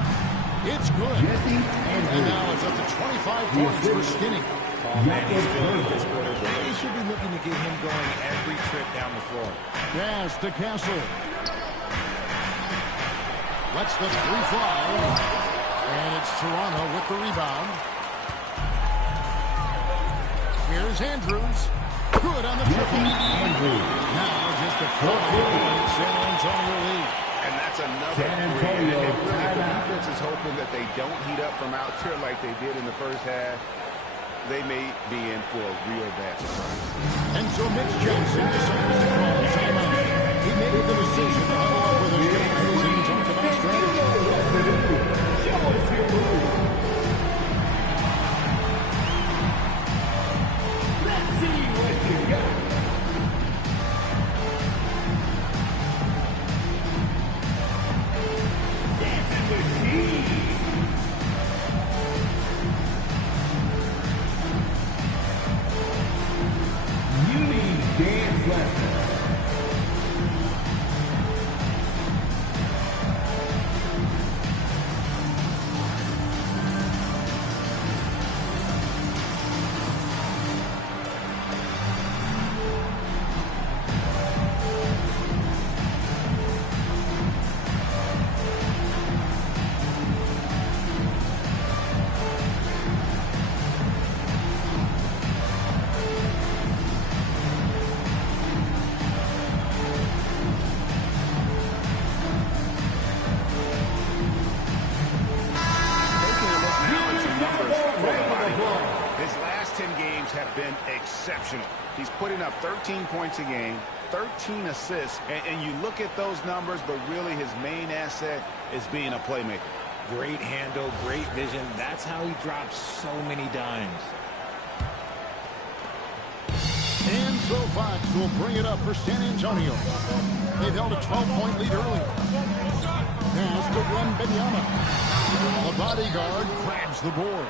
It's good. And now it's up to 25 points for Skinny. Oh, man, he's feeling this quarter. They should be looking to get him going every trip down the floor. Pass to Castle. Lets the 3 fly. And it's Toronto with the rebound. Here's Andrews. Good on the triple. Now just a 4-point San Antonio lead. And that's another three. And if the defense is hoping that they don't heat up from out there like they did in the first half, they may be in for a real bad surprise. And so Mitch Johnson decides to call the timeout. He made the decision to huddle up with his guys and talk about strategy. Show us your move. Let's see what you got. Dancing machine. You need dance lessons. Exceptional. He's putting up 13 points a game, 13 assists, and you look at those numbers, but really his main asset is being a playmaker. Great handle, great vision. That's how he drops so many dimes. And so Fox will bring it up for San Antonio. They've held a 12-point lead early. Pass to Wembanyama. The bodyguard grabs the board.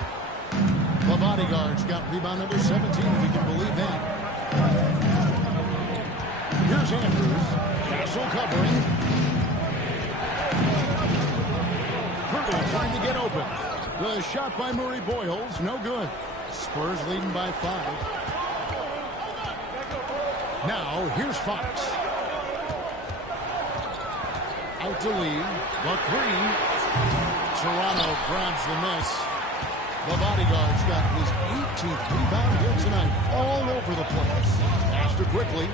The bodyguard's got rebound number 17, if you can believe that. Here's Andrews. Castle covering. Pirtle trying to get open. The shot by Murray Boyles, no good. Spurs leading by 5. Now, here's Fox. Out to lead. The 3. Toronto grabs the miss. The bodyguard's got his 18th rebound here tonight, all over the place. After quickly.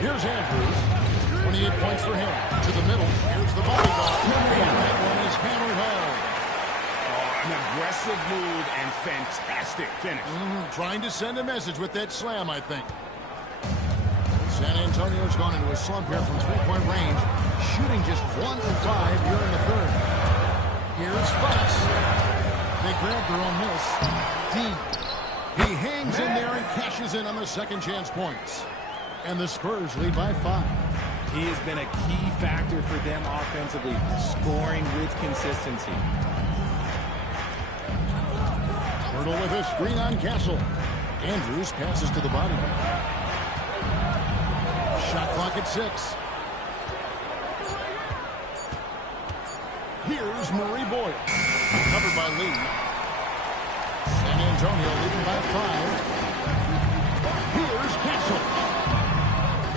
Here's Andrews. 28 points for him. To the middle. Here's the bodyguard. And that one is hammered home. An aggressive move and fantastic finish. Trying to send a message with that slam, I think. San Antonio's gone into a slump here from three-point range, shooting just 1 of 5 here in the third. Here's Fox. They grab their own miss. Dean. He hangs in there and cashes in on the second chance points. And the Spurs lead by 5. He has been a key factor for them offensively, scoring with consistency. Hurdle with a screen on Castle. Andrews passes to the body. Shot clock at 6. Here's Murray Boyle. Covered by Lee. San Antonio leading by 5. Here's Castle.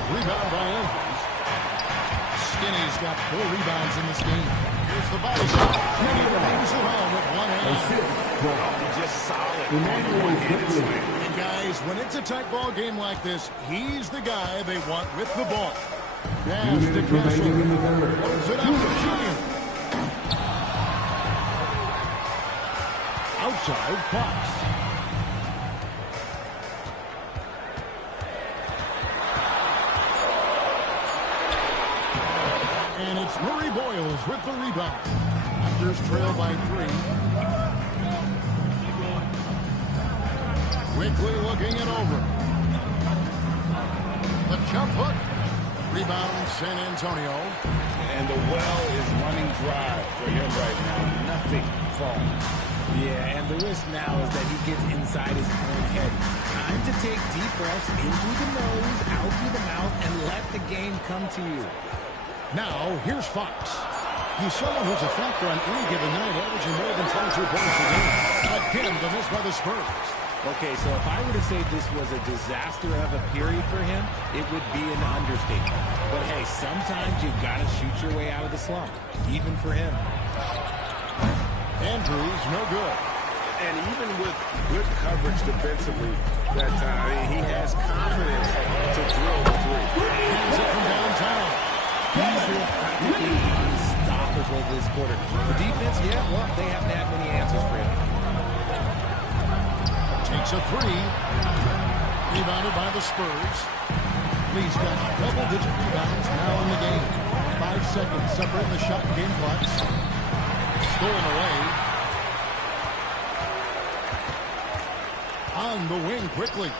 Rebound by Andrews. Skinny's got 4 rebounds in this game. Here's the body shot. And he brings it home with one hand. Just solid. And guys, when it's a tight ball game like this, he's the guy they want with the ball. Pass to Castle. Throws it up to Julian. Outside, Fox. And it's Murray Boyles with the rebound. Raptors trail by 3. Quickly looking it over. The jump hook. Rebound San Antonio. And the well is running dry for him right now. Nothing falling. Yeah, and the risk now is that he gets inside his own head. Time to take deep breaths in through the nose, out through the mouth, and let the game come to you. Now, here's Fox. He's someone who's a factor on any given night, averaging more than 22 points a game. Again, the miss by the Spurs. Okay, so if I were to say this was a disaster of a period for him, it would be an understatement. But hey, sometimes you gotta shoot your way out of the slump, even for him. Andrews, no good. And even with good coverage defensively that time, he has confidence to drill the 3. Hands it from downtown. He's looked practically unstoppable this quarter. The defense, yeah, well, they haven't had many answers for him. Takes a 3. Rebounded by the Spurs. Lee's got double-digit rebounds now in the game. 5 seconds separating the shot and game clocks. Stolen away. On the wing quickly.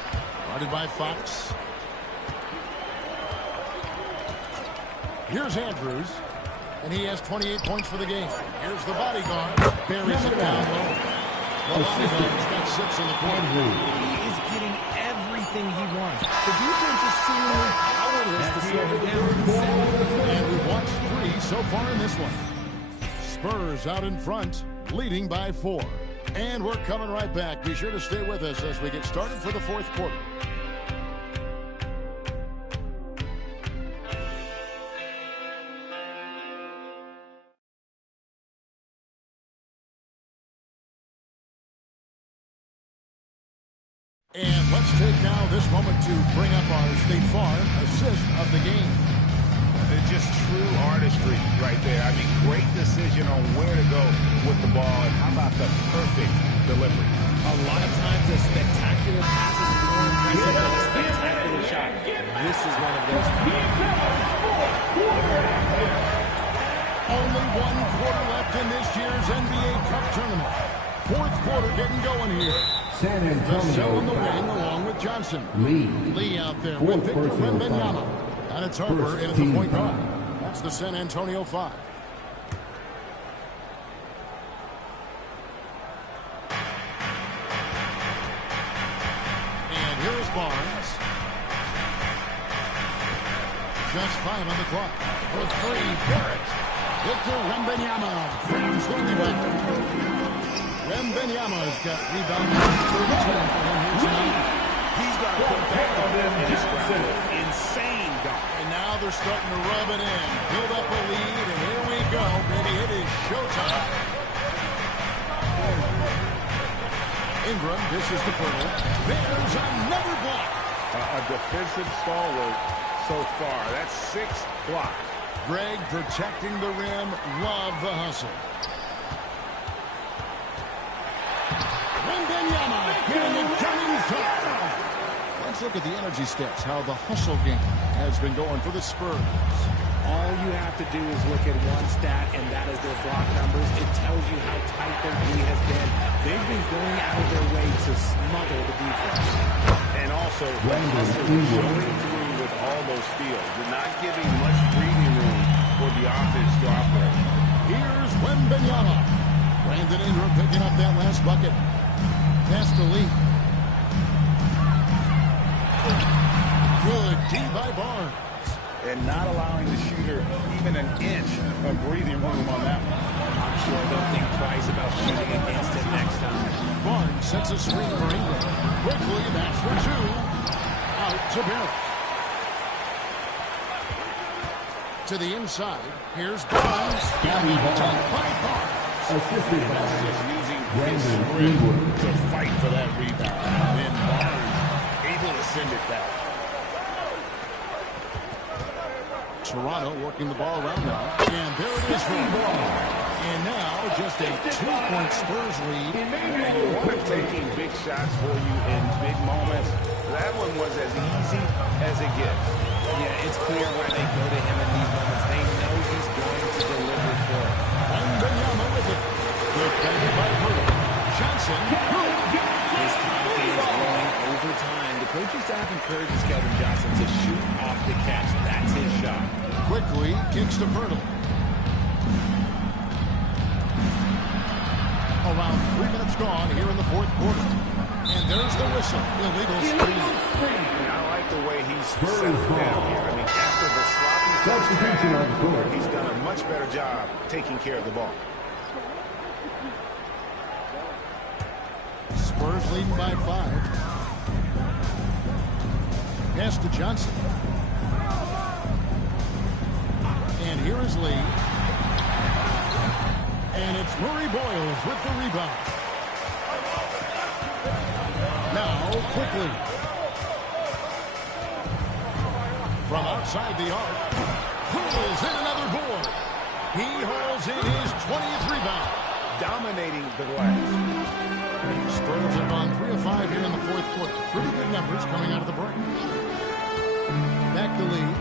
Guarded by Fox. Here's Andrews. And he has 28 points for the game. Here's the bodyguard. Buries it down low. The bodyguard's got 6 in the corner. He is getting everything he wants. The defense is seemingly powerless to slow him down. And we've watched 3 so far in this one. Spurs out in front, leading by 4. And we're coming right back. Be sure to stay with us as we get started for the 4th quarter. And let's take now this moment to bring up our State Farm assist of the game. It's just true artistry right there. I mean, great decision on where to go with the ball. And how about the perfect delivery? A lot of times a spectacular pass is more impressive than a spectacular shot. This is one of those times. Only 1 quarter left in this year's NBA Cup tournament. 4th quarter getting going here. San The cell in the Antonio wing along with Johnson. Lee out there with Victor Wembanyama. And it's Harper in at the point guard. That's the San Antonio 5. And here is Barnes. Just 5 on the clock. For 3, Barrett. Victor Wembanyama grabs the rebound. Wembanyama's got rebound 13 for him here tonight. He's got to put that in his ground. Insane dunk. And now they're starting to rub it in. Build up a lead, and here we go, baby. It is showtime. Ingram dishes to Pirtle. There's another block. A defensive stalwart so far. That's 6 blocks. Greg protecting the rim. Love the hustle. Wembanyama getting it done inside. Let's look at the energy stats, how the hustle game has been going for the Spurs. All you have to do is look at one stat, and that is their block numbers. It tells you how tight their D has been. They've been going out of their way to smother the defense. And also, the hustle showing through with all those steals. They're not giving much breathing room for the offense to operate. Here's Wembanyama. Brandon Ingram picking up that last bucket. Pass to Lee. Good D by Barnes. And not allowing the shooter even an inch of breathing room on that one. I'm sure they'll think twice about shooting against him next time. Barnes sets a screen for Ingram. Quickly, that's for two. Out to Barrett. To the inside. Here's Barnes. Top by Barnes. Assisted by Just using his Brandon sprint Ingram. to fight for that rebound. And then Barnes able to send it back. Toronto working the ball around now. And there it is for And now just a 2-point Spurs lead. And you want him taking big shots for you in big moments. That one was as easy as it gets. Yeah, it's clear why they go to him in these moments. They know he's going to deliver for it. Wembanyama with it. Defended by Murray. Johnson. His confidence growing over time. The coaching staff encourages Kelvin Johnson to shoot off the catch. That's his shot. Quickly kicks to Pirtle. Around 3 minutes gone here in the fourth quarter. And there's the whistle. Illegal screen. I like the way he's settled down here. I mean, after the sloppy first Substitution on the half, court. he's done a much better job taking care of the ball. Spurs leading by 5. Pass to Johnson. And here is Lee. And it's Murray Boyles with the rebound. Now, quickly. From outside the arc. Pulls in another board. He hauls in his 20th rebound. Dominating the glass. Spurs have gone 3 of 5 here in the fourth quarter. Pretty good numbers coming out of the break. Back to Lee.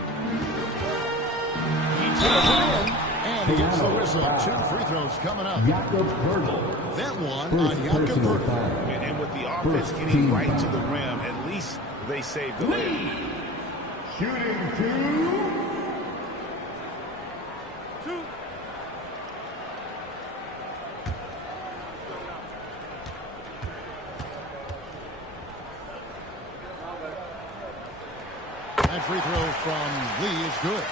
He takes it in. And he gets the whistle. 2 free throws coming up. Jakob Poeltl. That one on Jakob Poeltl. And with the offense getting right to the rim, at least they saved the lead. Shooting 2. That free throw from Lee is good.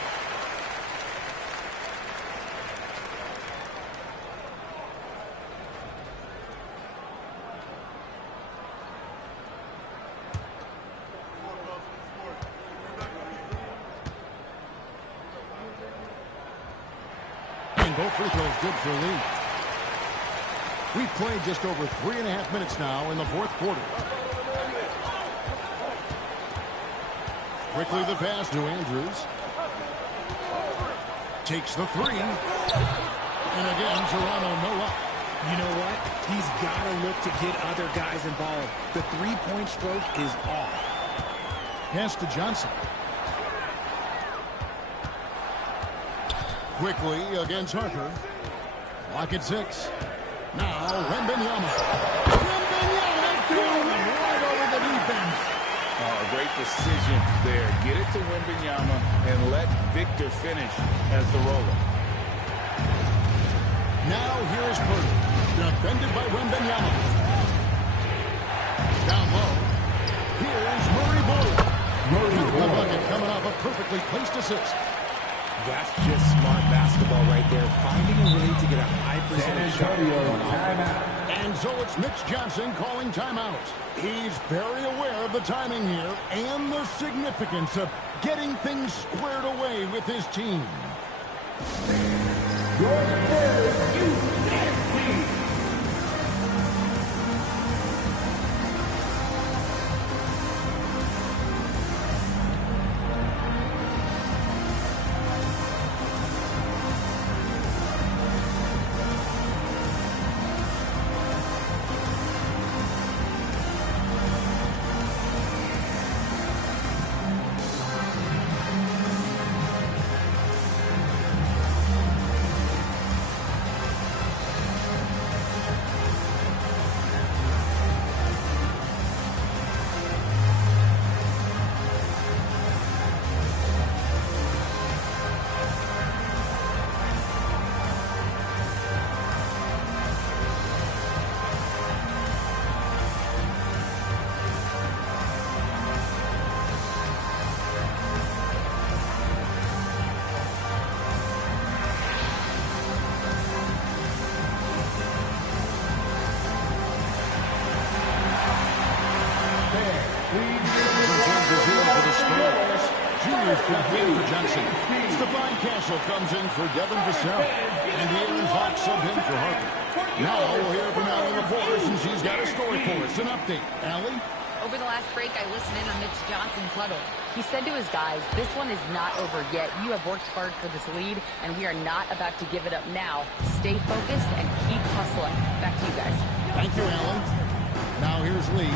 And both free throws good for Lee. We've played just over 3.5 minutes now in the fourth quarter. Quickly the pass to Andrews. Takes the 3. And again, Toronto no up. You know what? He's got to look to get other guys involved. The three-point stroke is off. Pass to Johnson. Quickly against Harper. Lock at 6. Now, Wembanyama. Wembanyama going right over the defense. A great decision there. Get it to Wembanyama and let Victor finish as the roller. Now here is Purdy. Defended by Wembanyama. Down low. Here's Murray Boyles. The bucket coming off a perfectly placed assist. That's just smart basketball right there. Finding a way to get a high percentage shot. And so it's Mitch Johnson calling timeout. He's very aware of the timing here and the significance of getting things squared away with his team. senior stepped in for Johnson. Stephon Castle comes in for Devin Vassell. And De'Aaron Fox subbed in for Harper. Now we'll hear from Allie LaForce, and she's got a story for us. An update. Allie? Over the last break, I listened in on Mitch Johnson's huddle. He said to his guys, this one is not over yet. You have worked hard for this lead, and we are not about to give it up now. Stay focused and keep hustling. Back to you guys. Thank you, Allie. Now here's Lee.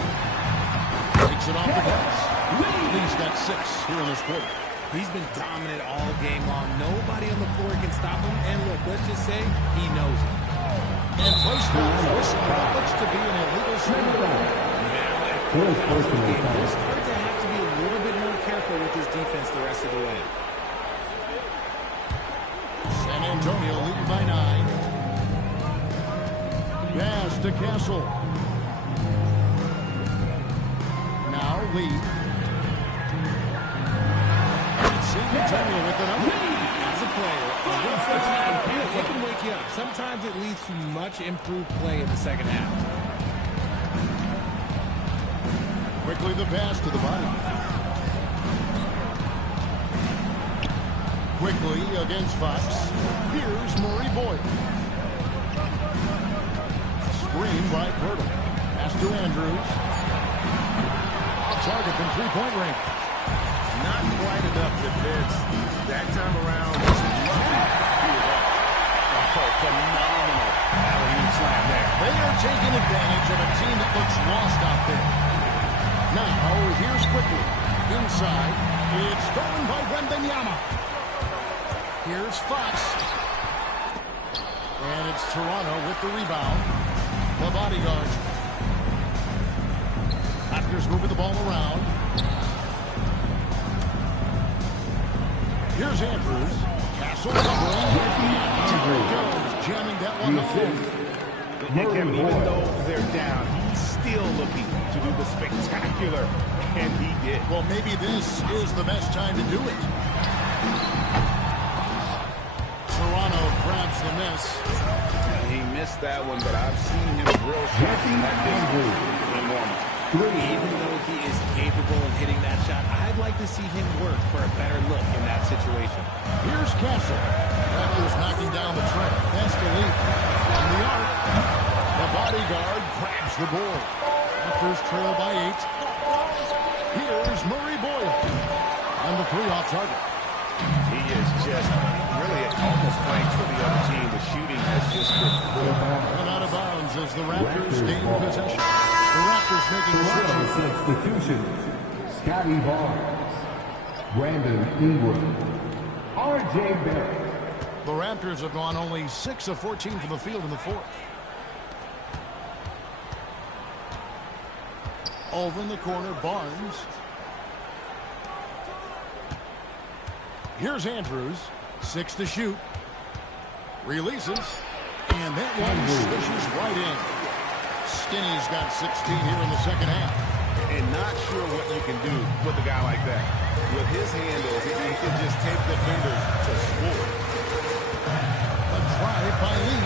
Takes it off the glass. Lee's got 6 here in this quarter. He's been dominant all game long. Nobody on the floor can stop him. And look, let's just say he knows it. And play stops. Whistling. That looks to be an illegal swing. Now at 4 fouls in the game, he'll start to have to be a little bit more careful with his defense the rest of the way. San Antonio leading by 9. Pass to Castle. Now Lee. San Antonio with the number. As a player, it can wake you up. Sometimes it leads to much improved play in the second half. Quickly the pass to the body. Quickly against Fox. Here's Murray Boyd. Screen by Pirtle. Pass to Andrews. Off target from three-point range. Not quite enough defense. That time around, was lucky he was up. Oh, phenomenal alley-oop slam there. They are taking advantage of a team that looks lost out there. Now, here's quickly. Inside. It's stolen by Wembanyama. Here's Fox. And it's Toronto with the rebound. The bodyguard. Raptors moving the ball around. Here's Andrews. Castle covering. Jones jamming that one home. Even though they're down, he's still looking to do the spectacular, and he did. Well, maybe this is the best time to do it. Toronto grabs the miss. He missed that one, but I've seen him drill shots from that distance in warm-up. Even though he is capable of hitting that shot, I'd like to see him work for a better look in that situation. Here's Castle. Raptors knocking down the track. Pass to Lee. From the arc. The bodyguard grabs the board. Raptors trail by 8. Here's Murray Boyd. And the 3 off target. He is just really almost playing for the other team. The shooting has just been poor. And out of bounds as the Raptors gain possession. The Raptors making a switch. Substitution. Scotty Barnes. Brandon Ingram. R.J. Barrett. The Raptors have gone only 6 of 14 from the field in the 4th. Over in the corner, Barnes. Here's Andrews. 6 to shoot. Releases. And that one swishes right in. Skinny's got 16 here in the second half. And not sure what you can do with a guy like that. With his handles, he can just take defenders to score. A drive by Lee.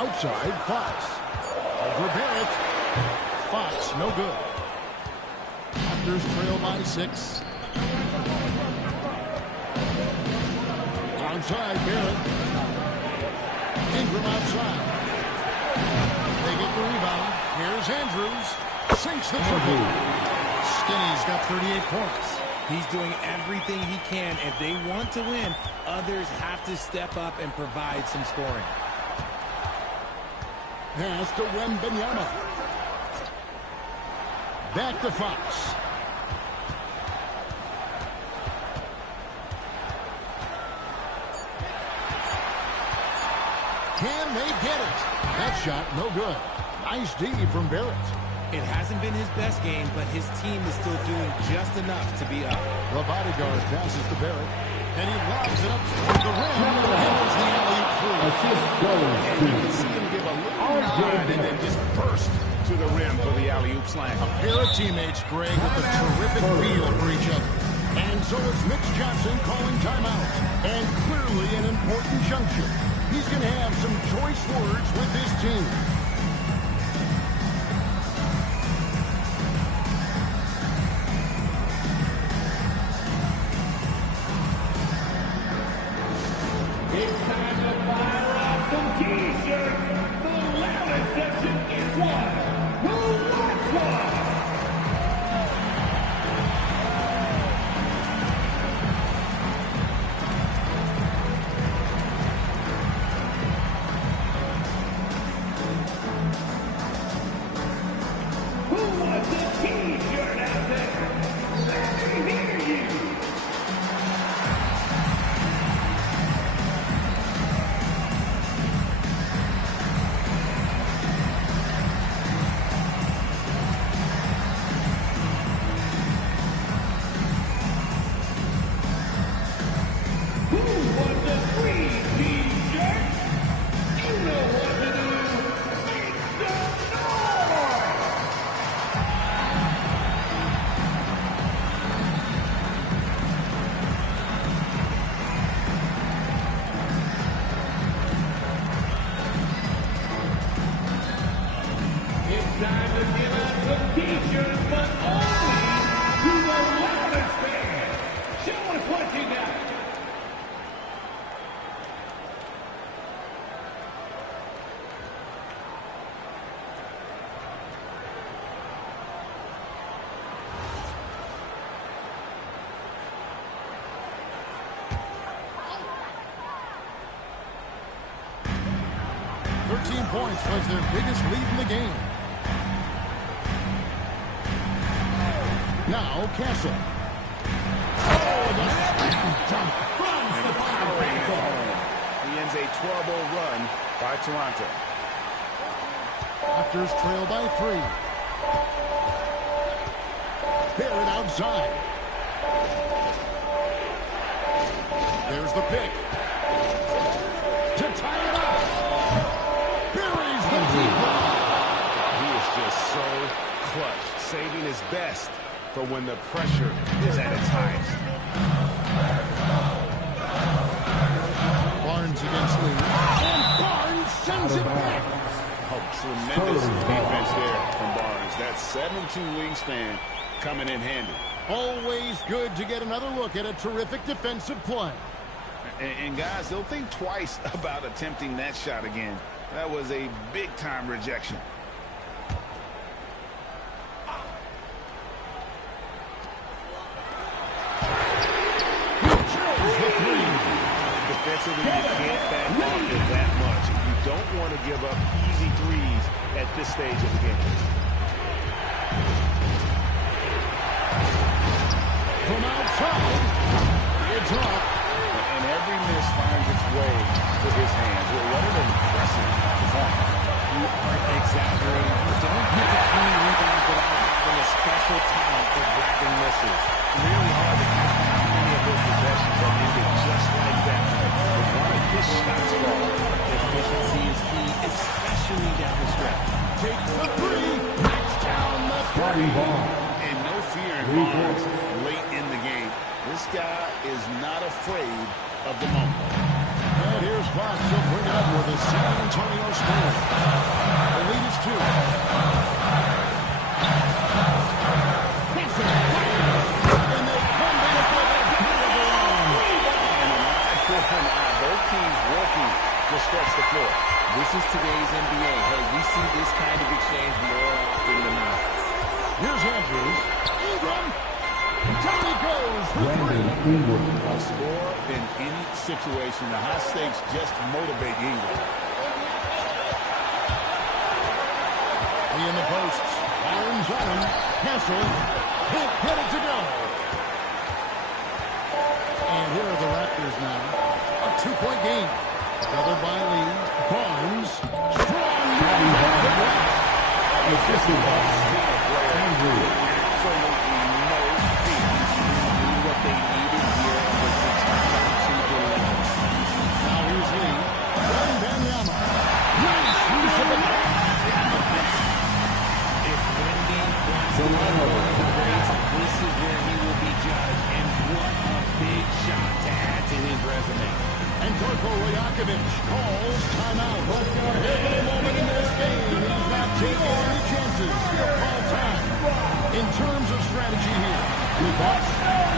Outside, Fox. Over Barrett. Fox, no good. Raptors trail by 6. Outside, Barrett. Ingram outside. They get the rebound. Here's Andrews. Sinks the triple. Skinny's got 38 points. He's doing everything he can. If they want to win, others have to step up and provide some scoring. Pass to Wembanyama. Back to Fox. Can they get it? That shot, no good. Nice D from Barrett. It hasn't been his best game, but his team is still doing just enough to be up. The bodyguard passes to Barrett, and he lobs it up toward the rim. Handles the alley-oop through. Assist goes And you can see him give a little nod and then just burst to the rim for the alley-oop slam. A pair of teammates, Greg, with a terrific feel for each other. And so it's Mitch Johnson calling timeout. And clearly an important juncture. He's going to have some choice words with his team. T-shirt out there. Let me hear you. Who wants a free T-shirt? You know what to do. Make some noise. It's time to give out some T-shirts, but only to the loudest fan. Show us what you got. Points was their biggest lead in the game. Now Castle. Oh, the jump from the powering it home. He ends a 12-0 run by Toronto. Raptors trail by 3. Barrett outside. There's the pick. To tie it up. He is just so clutch, saving his best for when the pressure is at its highest. Barnes against Lee. And Barnes sends it back. Oh, tremendous defense there from Barnes. That 7'2" wingspan coming in handy. Always good to get another look at a terrific defensive play. And guys, they'll think twice about attempting that shot again. That was a big-time rejection. Defensively, you can't back off it that much. You don't want to give up easy threes at this stage of the game. From outside, it's off. And every miss finds its way to his hands. Well, what an impressive performance. You aren't exaggerating. You don't get to clean rebounds without having a special talent for grabbing misses. Really hard to count how many of those possessions are ended just like that. But one of his shots fall. Efficiency is key, especially down the stretch. Take the 3. Knocks down the 3. And no fear in Barnes late in the game. This guy is not afraid of the moment. And here's Fox. He'll bring it up with the San Antonio Spurs. The lead is 2. And they come back with a beautiful run. And an eye for an eye. Both teams working to stretch the floor. This is today's NBA. Hey, we see this kind of exchange more often than not. Here's Andrews. Ingram. Down he goes for 3. A score in any situation. The high stakes just motivate Ingram. Lee in the posts. Irons on him. Castle. Can't get it to go. And here are the Raptors now. A 2-point game. Doubled by Lee. Barnes. Strong. This is a skill player. Absolutely no fear. What they needed here was the time to deliver. Now here's Lee. Run Banyama. Nice use of the If Wendy wants to level the grades, this is where he will be judged. And what a big shot to add to his resume. And Darko Rajakovic calls timeout. A pivotal moment in this game. He's not taking any chances. He'll call time. In terms of strategy here, any thoughts?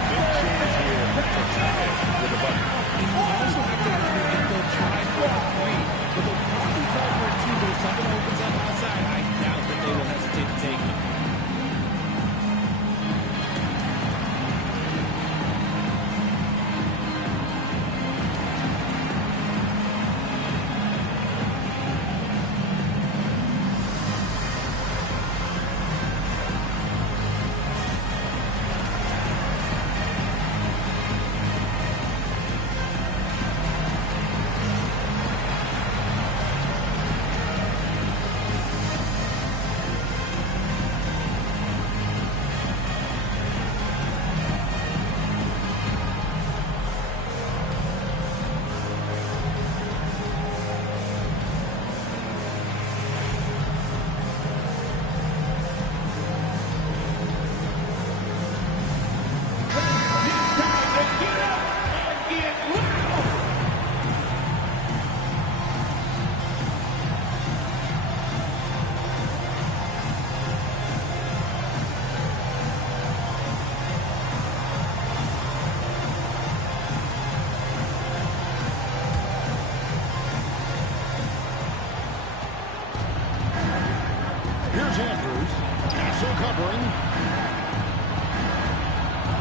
Big chance here to tie it with a bucket. And you also have to wonder if they'll try for a 3. But they'll probably try for a 2. But if something opens up outside, I doubt that they will hesitate to take it.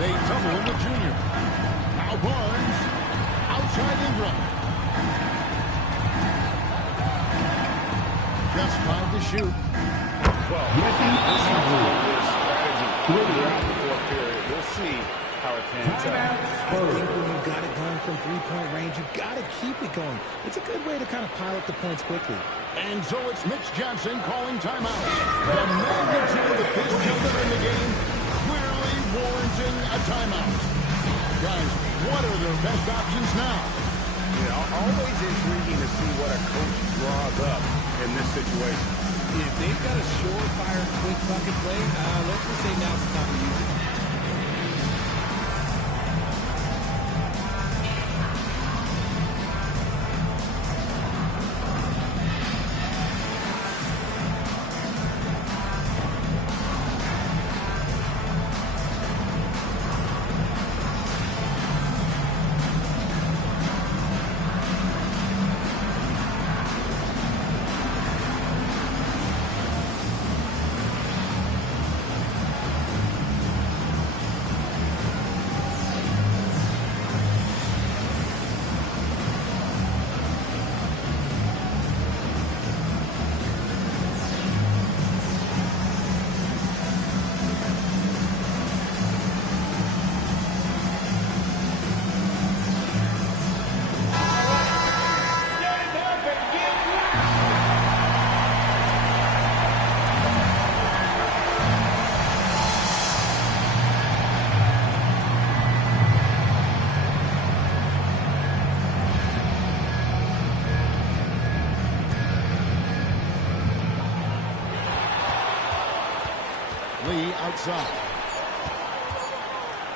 They tumble in the junior. Now Barnes. Outside Ingram. Just 5 to shoot. Well, this strategy throughout the fourth period. We'll see how it pans out. I think when you've got it going from three-point range, you've got to keep it going. It's a good way to kind of pile up the points quickly. And so it's Mitch Johnson calling timeout. The magnitude of this jumper in the game clearly warranting a timeout. Guys, what are their best options now? Always intriguing to see what a coach draws up in this situation. If they've got a surefire, quick bucket play, let's just say now's the time to use it. Lee outside.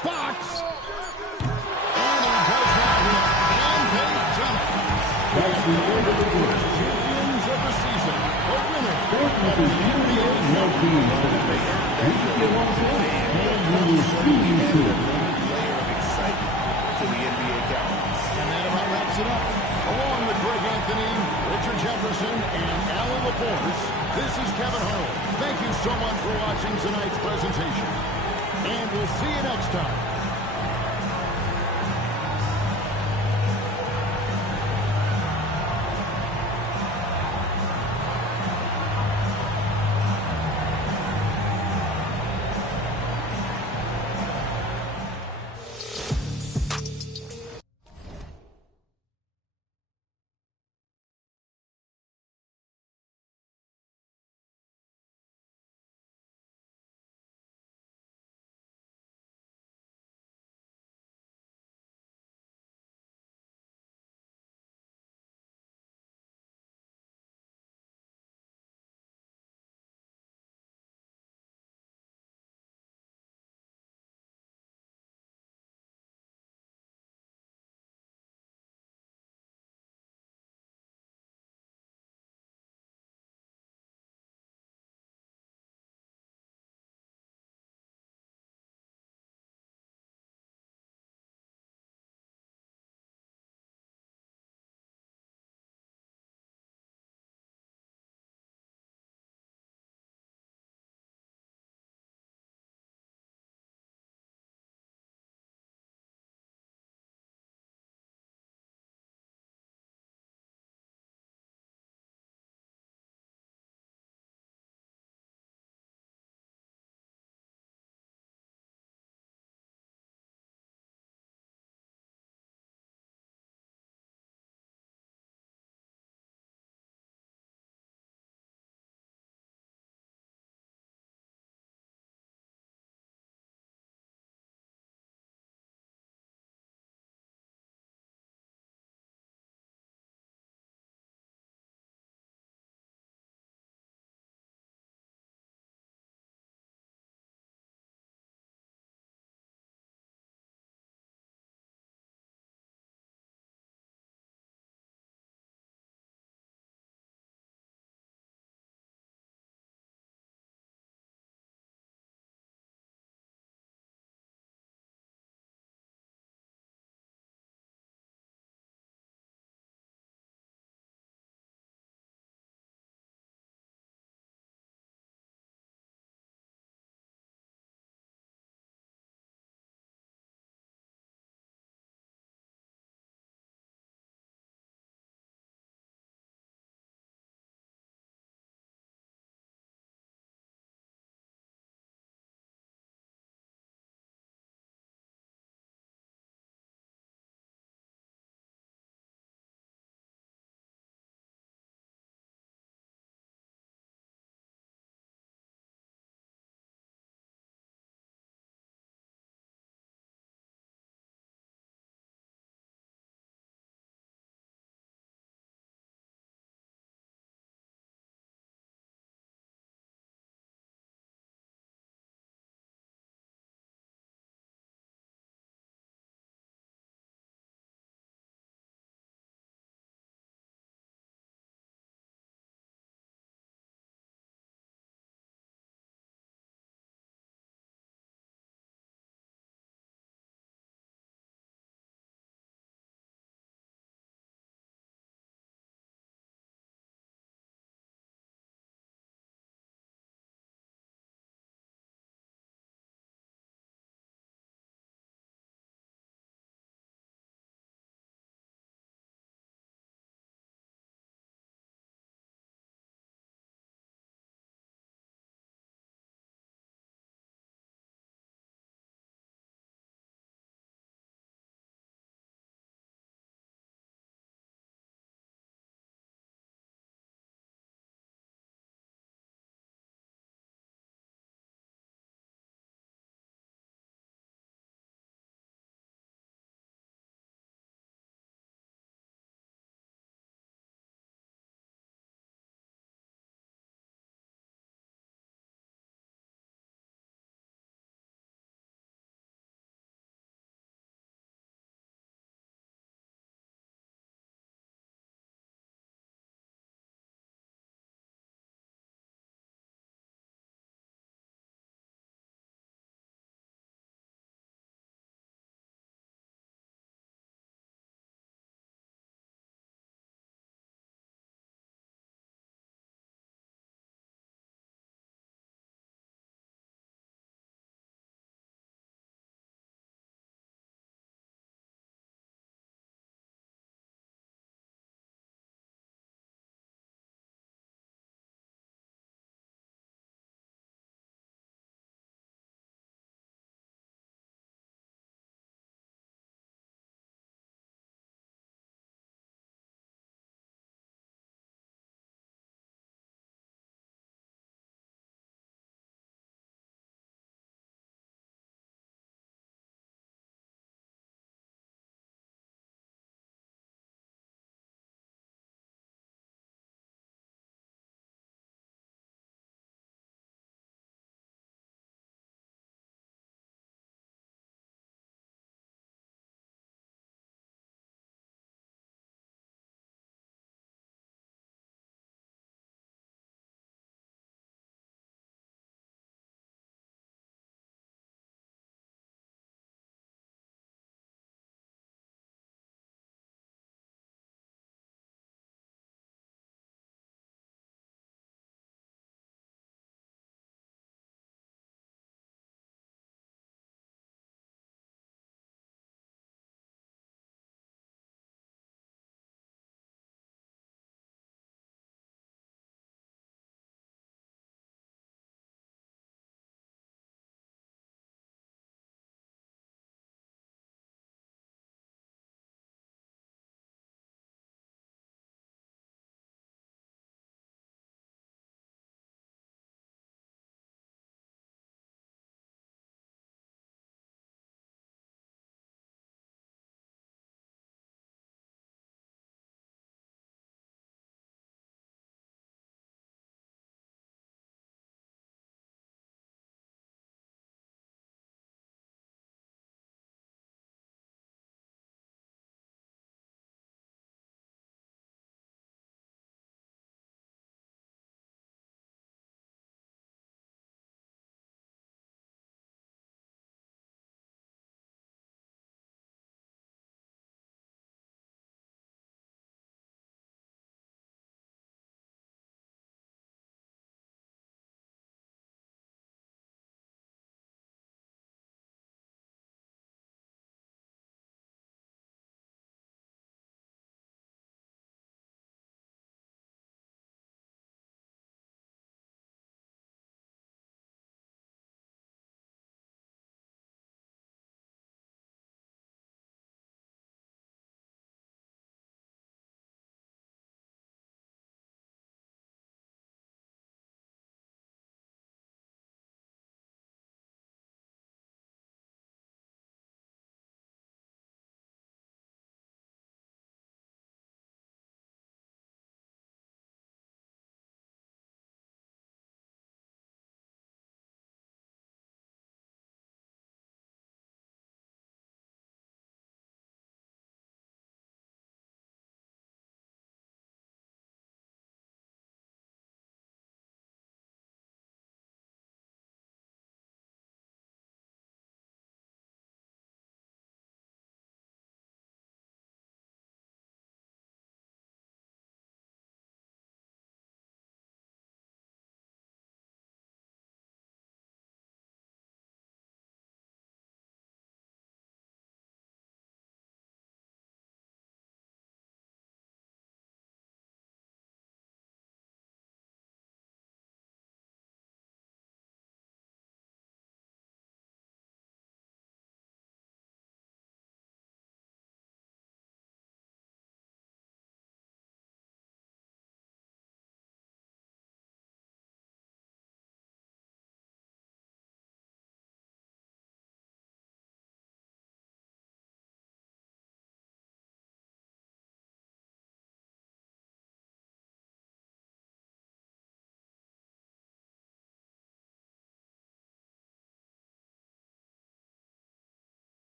Fox! And he does not hit. And they've done it. That's the end of the game. Champions of the season. The winner Fourth of the NBA no teams today. We should get one for it, and we will see you soon. Layer of excitement to the NBA Cowboys. And that about wraps it up. Along with Greg Anthony, Richard Jefferson, and Alan LaForce, this is Kevin Harlan. Thank you so much for watching tonight's presentation. And we'll see you next time